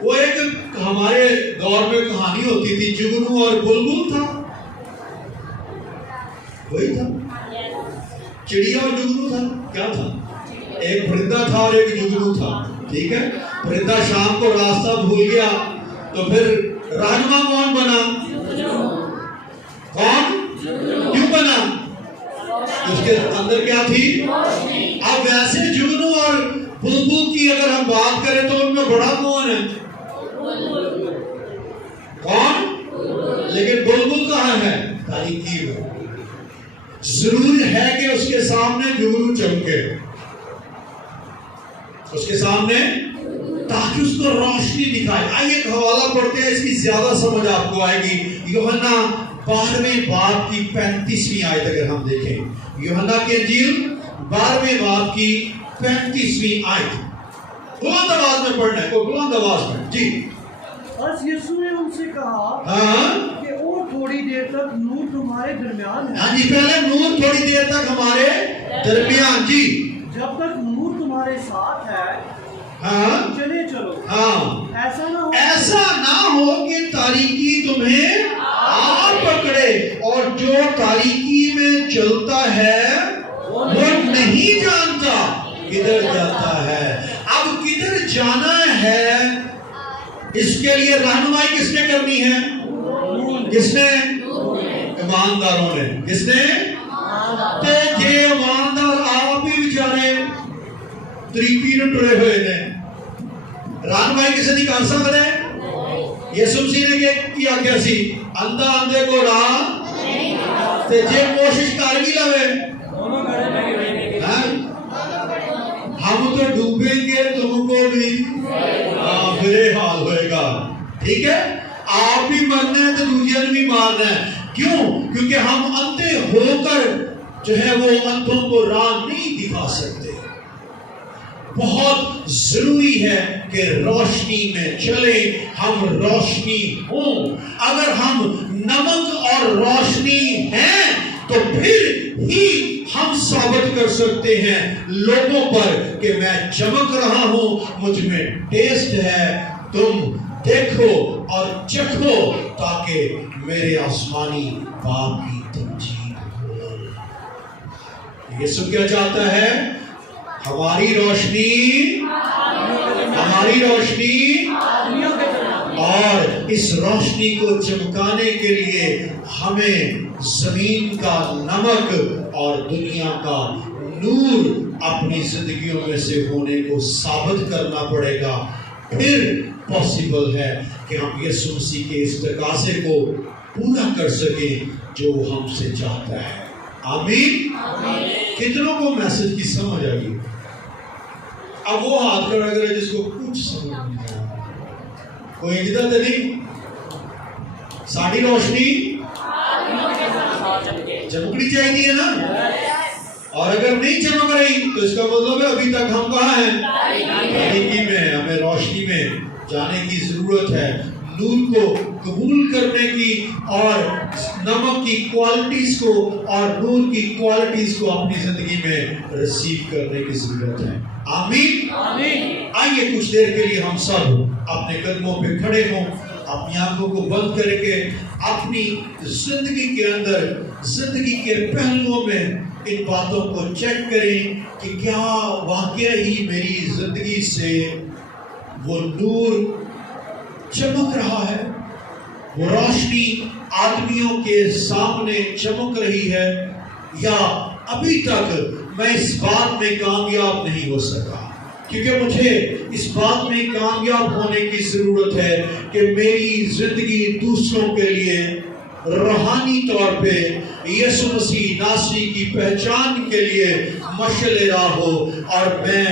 وہ ایک ہمارے دور میں کہانی ہوتی تھی، جگنو اور بلبل تھا، وہی تھا، چڑیا اور جگنو تھا، کیا تھا؟ ایک پرندہ تھا اور ایک جگنو تھا، ٹھیک ہے؟ پرندہ شام کو راستہ بھول گیا تو پھر رہنما کون بنا؟ کون؟ کیوں بنا؟ اس کے اندر کیا تھی؟ اب ویسے جگنو اور بلبل کی اگر ہم بات کریں تو ان میں بڑا کون ہے؟ کون؟ لیکن بلبل کہاں ہے؟ تاریکی میں۔ ضروری ہے کہ اس کے سامنے جگنو چمکے، اس کے سامنے، تاکہ اس کو روشنی دکھائے۔ آئیے ایک حوالہ پڑھتے ہیں، اس کی زیادہ سمجھ آپ کو آئے گی۔ یوحنا 12ویں باب کی 35ویں آیت اگر ہم دیکھیں، یوحنا کی انجیل 12ویں باب کی 35ویں آیت، بلند آواز میں پڑھنا ہے، کوئی بلند آواز میں، جی۔ بس یسوع نے ان سے کہا ہاں کہ اور تھوڑی دیر تک نور تمہارے درمیان ہے۔ ہاں جی، پہلے نور تھوڑی دیر تک ہمارے درمیان، جی، جب تک نور تمہارے ساتھ ہے ہاں چلے چلو، ہاں، ایسا نہ ہو کہ تاریکی تمہیں آ پکڑے، اور جو تاریکی میں چلتا ہے وہ نہیں جانتا کدھر جاتا ہے۔ اب کدھر جانا ہے، اس کے لیے رہنمائی کس نے کرنی ہے؟ کس نے؟ ایمانداروں نے۔ کس نے؟ تے جے ایماندار آپ ہی بیچارے طریقی نے ٹرے ہوئے نے، رہنمائی کسی نہیں کر سکتے۔ یسوع مسیح نے کیا کیا سی؟ اندھا اندھے کو راہ تے جے کوشش کر بھی لوے، ہم تو ڈوبیں گے، تم کو بھی برے حال ہوئے گا، ٹھیک ہے؟ آپ بھی مرنا ہے تو دوسرے نے بھی مارنا ہے۔ کیوں؟ کیونکہ ہم اندھے ہو کر جو ہے وہ اندھوں کو راہ نہیں دکھا سکتے۔ بہت ضروری ہے کہ روشنی میں چلیں، ہم روشنی ہوں۔ اگر ہم نمک اور روشنی ہیں تو پھر ہی ہم ثابت کر سکتے ہیں لوگوں پر کہ میں چمک رہا ہوں، مجھ میں ٹیسٹ ہے، تم دیکھو اور چکھو تاکہ میرے آسمانی باپ کی تمجید ہو۔ یسوع کیا چاہتا ہے؟ ہماری روشنی اور اس روشنی کو چمکانے کے لیے ہمیں زمین کا نمک اور دنیا کا نور اپنی زندگیوں میں سے ہونے کو ثابت کرنا پڑے گا۔ پھر پاسبل ہے کہ ہم یسوع مسیح کے اس تقاضے کو پورا کر سکیں جو ہم سے چاہتا ہے۔ آمین۔ کتنوں کو میسج کی سمجھ آ گئی؟ اب وہ ہاتھ کھڑا کرے جس کو کچھ سمجھ نہیں آیا، کوئی اجدہ تو نہیں؟ ساڑھی روشنی چمکنی چاہیے نا، اور اگر نہیں چمک رہی تو اس کا مطلب ہے ابھی تک ہم کہاں ہیں؟ تاریکی میں۔ ہمیں روشنی میں جانے کی ضرورت ہے، نور کو قبول کرنے کی اور نمک کی کوالٹیز کو اور نور کی کوالٹیز کو اپنی زندگی میں ریسیو کرنے کی ضرورت ہے۔ آمین۔ آئیے کچھ دیر کے لیے ہم سب اپنے قدموں پہ کھڑے ہوں، اپنی آنکھوں کو بند کر کے اپنی زندگی کے اندر، زندگی کے پہلوؤں میں ان باتوں کو چیک کریں کہ کیا واقعہ ہی میری زندگی سے وہ نور چمک رہا ہے، وہ روشنی آدمیوں کے سامنے چمک رہی ہے، یا ابھی تک میں اس بات میں کامیاب نہیں ہو سکا؟ کیونکہ مجھے اس بات میں کامیاب ہونے کی ضرورت ہے کہ میری زندگی دوسروں کے لیے روحانی طور پہ یسوع مسیح ناصری کی پہچان کے لیے مشعل راہ ہو، اور میں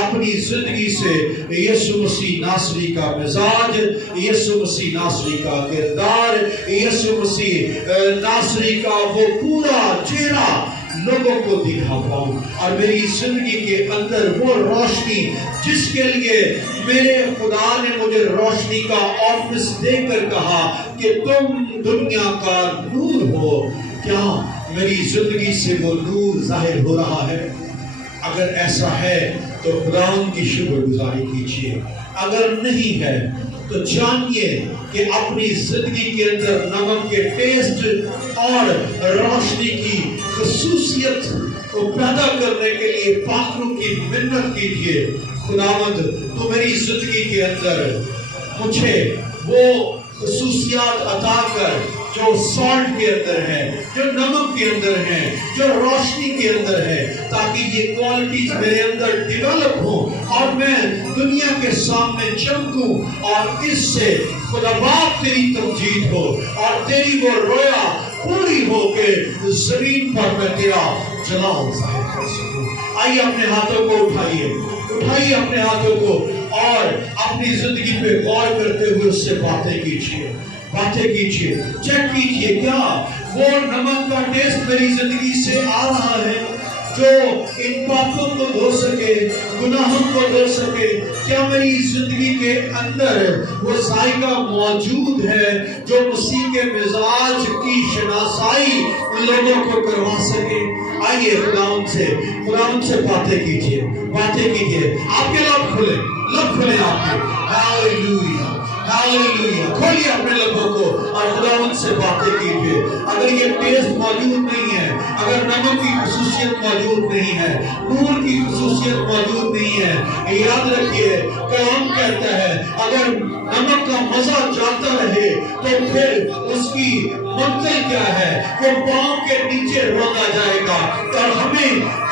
اپنی زندگی سے یسوع مسیح ناصری کا مزاج، یسوع مسیح ناصری کا کردار، یسوع مسیح ناصری کا وہ پورا چہرہ لوگوں کو دکھا پاؤں، اور میری زندگی کے اندر وہ روشنی جس کے لیے میرے خدا نے مجھے روشنی کا آفس دے کر کہا کہ تم دنیا کا نور ہو، کیا میری زندگی سے وہ نور ظاہر ہو رہا ہے؟ اگر ایسا ہے تو خداوند کی شکر گزاری کیجیے، اگر نہیں ہے تو جانیے کہ اپنی زندگی کے اندر نمک کے ٹیسٹ اور روشنی کی خصوصیت کو پیدا کرنے کے لیے پاکروں کی منت کیجیے، خداوند تو میری زندگی کے اندر مجھے وہ خصوصیات عطا کر جو سالٹ کے اندر ہے، جو نمک کے اندر ہے، جو روشنی کے اندر ہے، تاکہ یہ کوالٹیز میرے اندر ڈیولپ ہوں اور میں دنیا کے سامنے چمکوں، اور اس سے خدا باپ تیری تمجید ہو اور تیری وہ رویا پوری ہو کے زمین پر میں تیرا جلال ظاہر کر سکوں۔ آئیے اپنے ہاتھوں کو اٹھائیے اپنے ہاتھوں کو، اور اپنی زندگی پہ غور کرتے ہوئے اس سے باتیں کیجیے، چیک کیجیے کیا وہ نمک کا ٹیسٹ میری زندگی سے آ رہا ہے جو ان پاپوں کو دھو سکے، گناہوں کو دھو سکے؟ کیا میری زندگی کے اندر وہ ذائقہ موجود ہے جو مسیح کے مزاج کی شناسائی لوگوں کو کروا سکے؟ آئیے خداوند سے باتیں کیجیے، آپ کے لب کھلیں آپ کے، ہاللیلویہ ہاللیلویہ، کھولیے اپنے لبوں کو اور خداوند سے باتیں کیجیے۔ اگر یہ ٹیسٹ موجود نہیں ہے، اگر نمک کی خصوصیت موجود نہیں ہے، نور کی خصوصیت موجود نہیں ہے، یاد رکھیے کلام کہتا ہے اگر نمک کا مزہ جاتا رہے تو پھر اس کی منزل کیا ہے؟ وہ پاؤں کے نیچے روندا جائے گا۔ اور ہمیں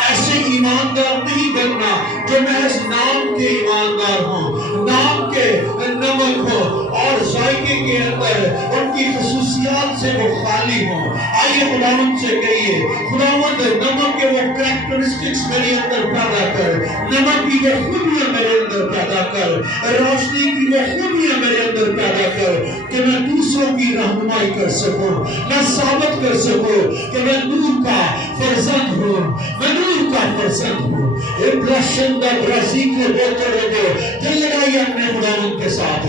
ایسے ایماندار نہیں بننا جو محض نام کے ایماندار ہوں، نام کے نمک ہو اور ذائقے کے اندر ان کی خصوصیات سے وہ خالی ہوں۔ آئیے خداوند سے کہیے، خداوند نمک کے وہ کریکٹرسٹکس میرے اندر پیدا کر، نمک کی وہ خوبیاں میرے اندر پیدا کر، روشنی کی وہ خوبیاں میرے اندر پیدا کر کہ میں دوسروں کی رہنمائی کر سکوں، میں ثابت کر سکوں کہ میں نور کا فرزند ہوں، میں نور کا فرزند ہوں۔ دل لگائیے اپنے خداوند کے ساتھ،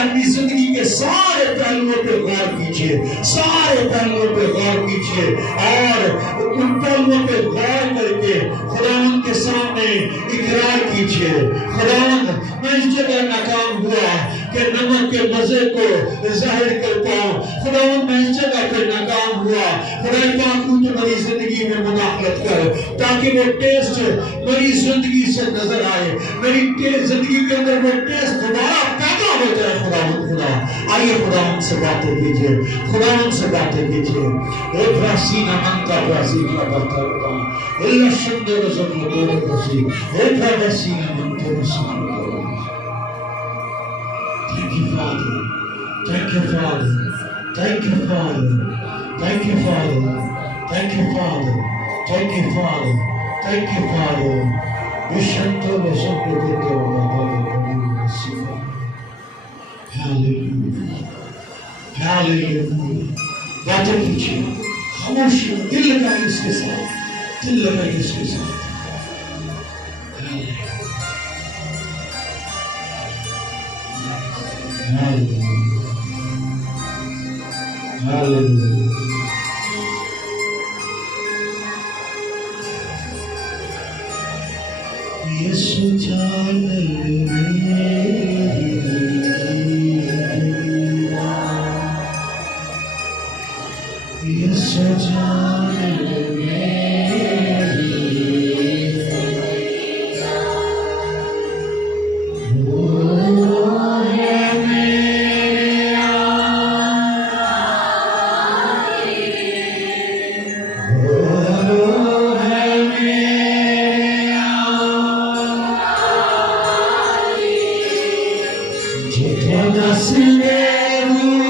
اپنی زندگی کے سارے پہلوؤں پہ غور کیجیے، اور ان پہلوؤں پہ غور کر کے خداوند کے سامنے اقرار کیجیے، خداوند میں اس جگہ ناکام ہوا کہ نمک کے مزے کو ظاہر کر پاؤں، خداوند میں اس جگہ پہ ناکام ہوا، خدا پاک تو میری زندگی میں مداخلت کر تاکہ وہ ٹیسٹ میری زندگی سے نظر آئے، میری زندگی کے اندر وہ ٹیسٹ دوبارہ پیدا ہو جائے۔ خدا آئیے خداوند سے باتیں کیجیے، اے براسینا منتا براسینا بتا بتا اللہ شندر زمو دور بسی اے براسینا منتا براسینا۔ Thank you, Father. Thank you, Father. Thank you, Father. Thank you, Father. Thank you, Father. Thank you, Father. Thank you, Father. Vishanta vasanta gita vada. Hallelujah. Hallelujah. باتیں کیجیے، خاموشی میں دل لگائیے اس کے ساتھ، Hallelujah. Hallelujah. Yesu Nasceu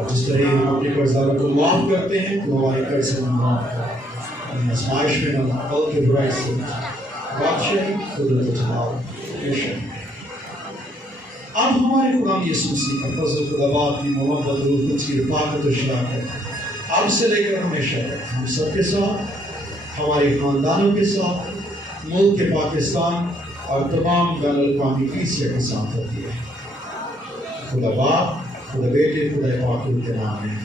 اور جس طرح ہم اپنے قرض داروں کو معاف کرتے ہیں تو ہمارے قرض سے معاف کر، آزمائش میں نہ بلکہ برائی سے بادشاہی قدرت و جلال ہمیشہ۔ اب ہمارے غلام یسوع مسیح کا فضل خدا باپ کی محبت روح القدس کی رفاقت و شراکت اب سے لے کر ہمیشہ تک ہم سب کے ساتھ، ہمارے خاندانوں کے ساتھ، ملک کے پاکستان اور تمام بین الاقوامی کلیسیا کے ساتھ ہوتی ہے۔ خدا باپ، خدا بیٹے، خدا پاک کے نام میں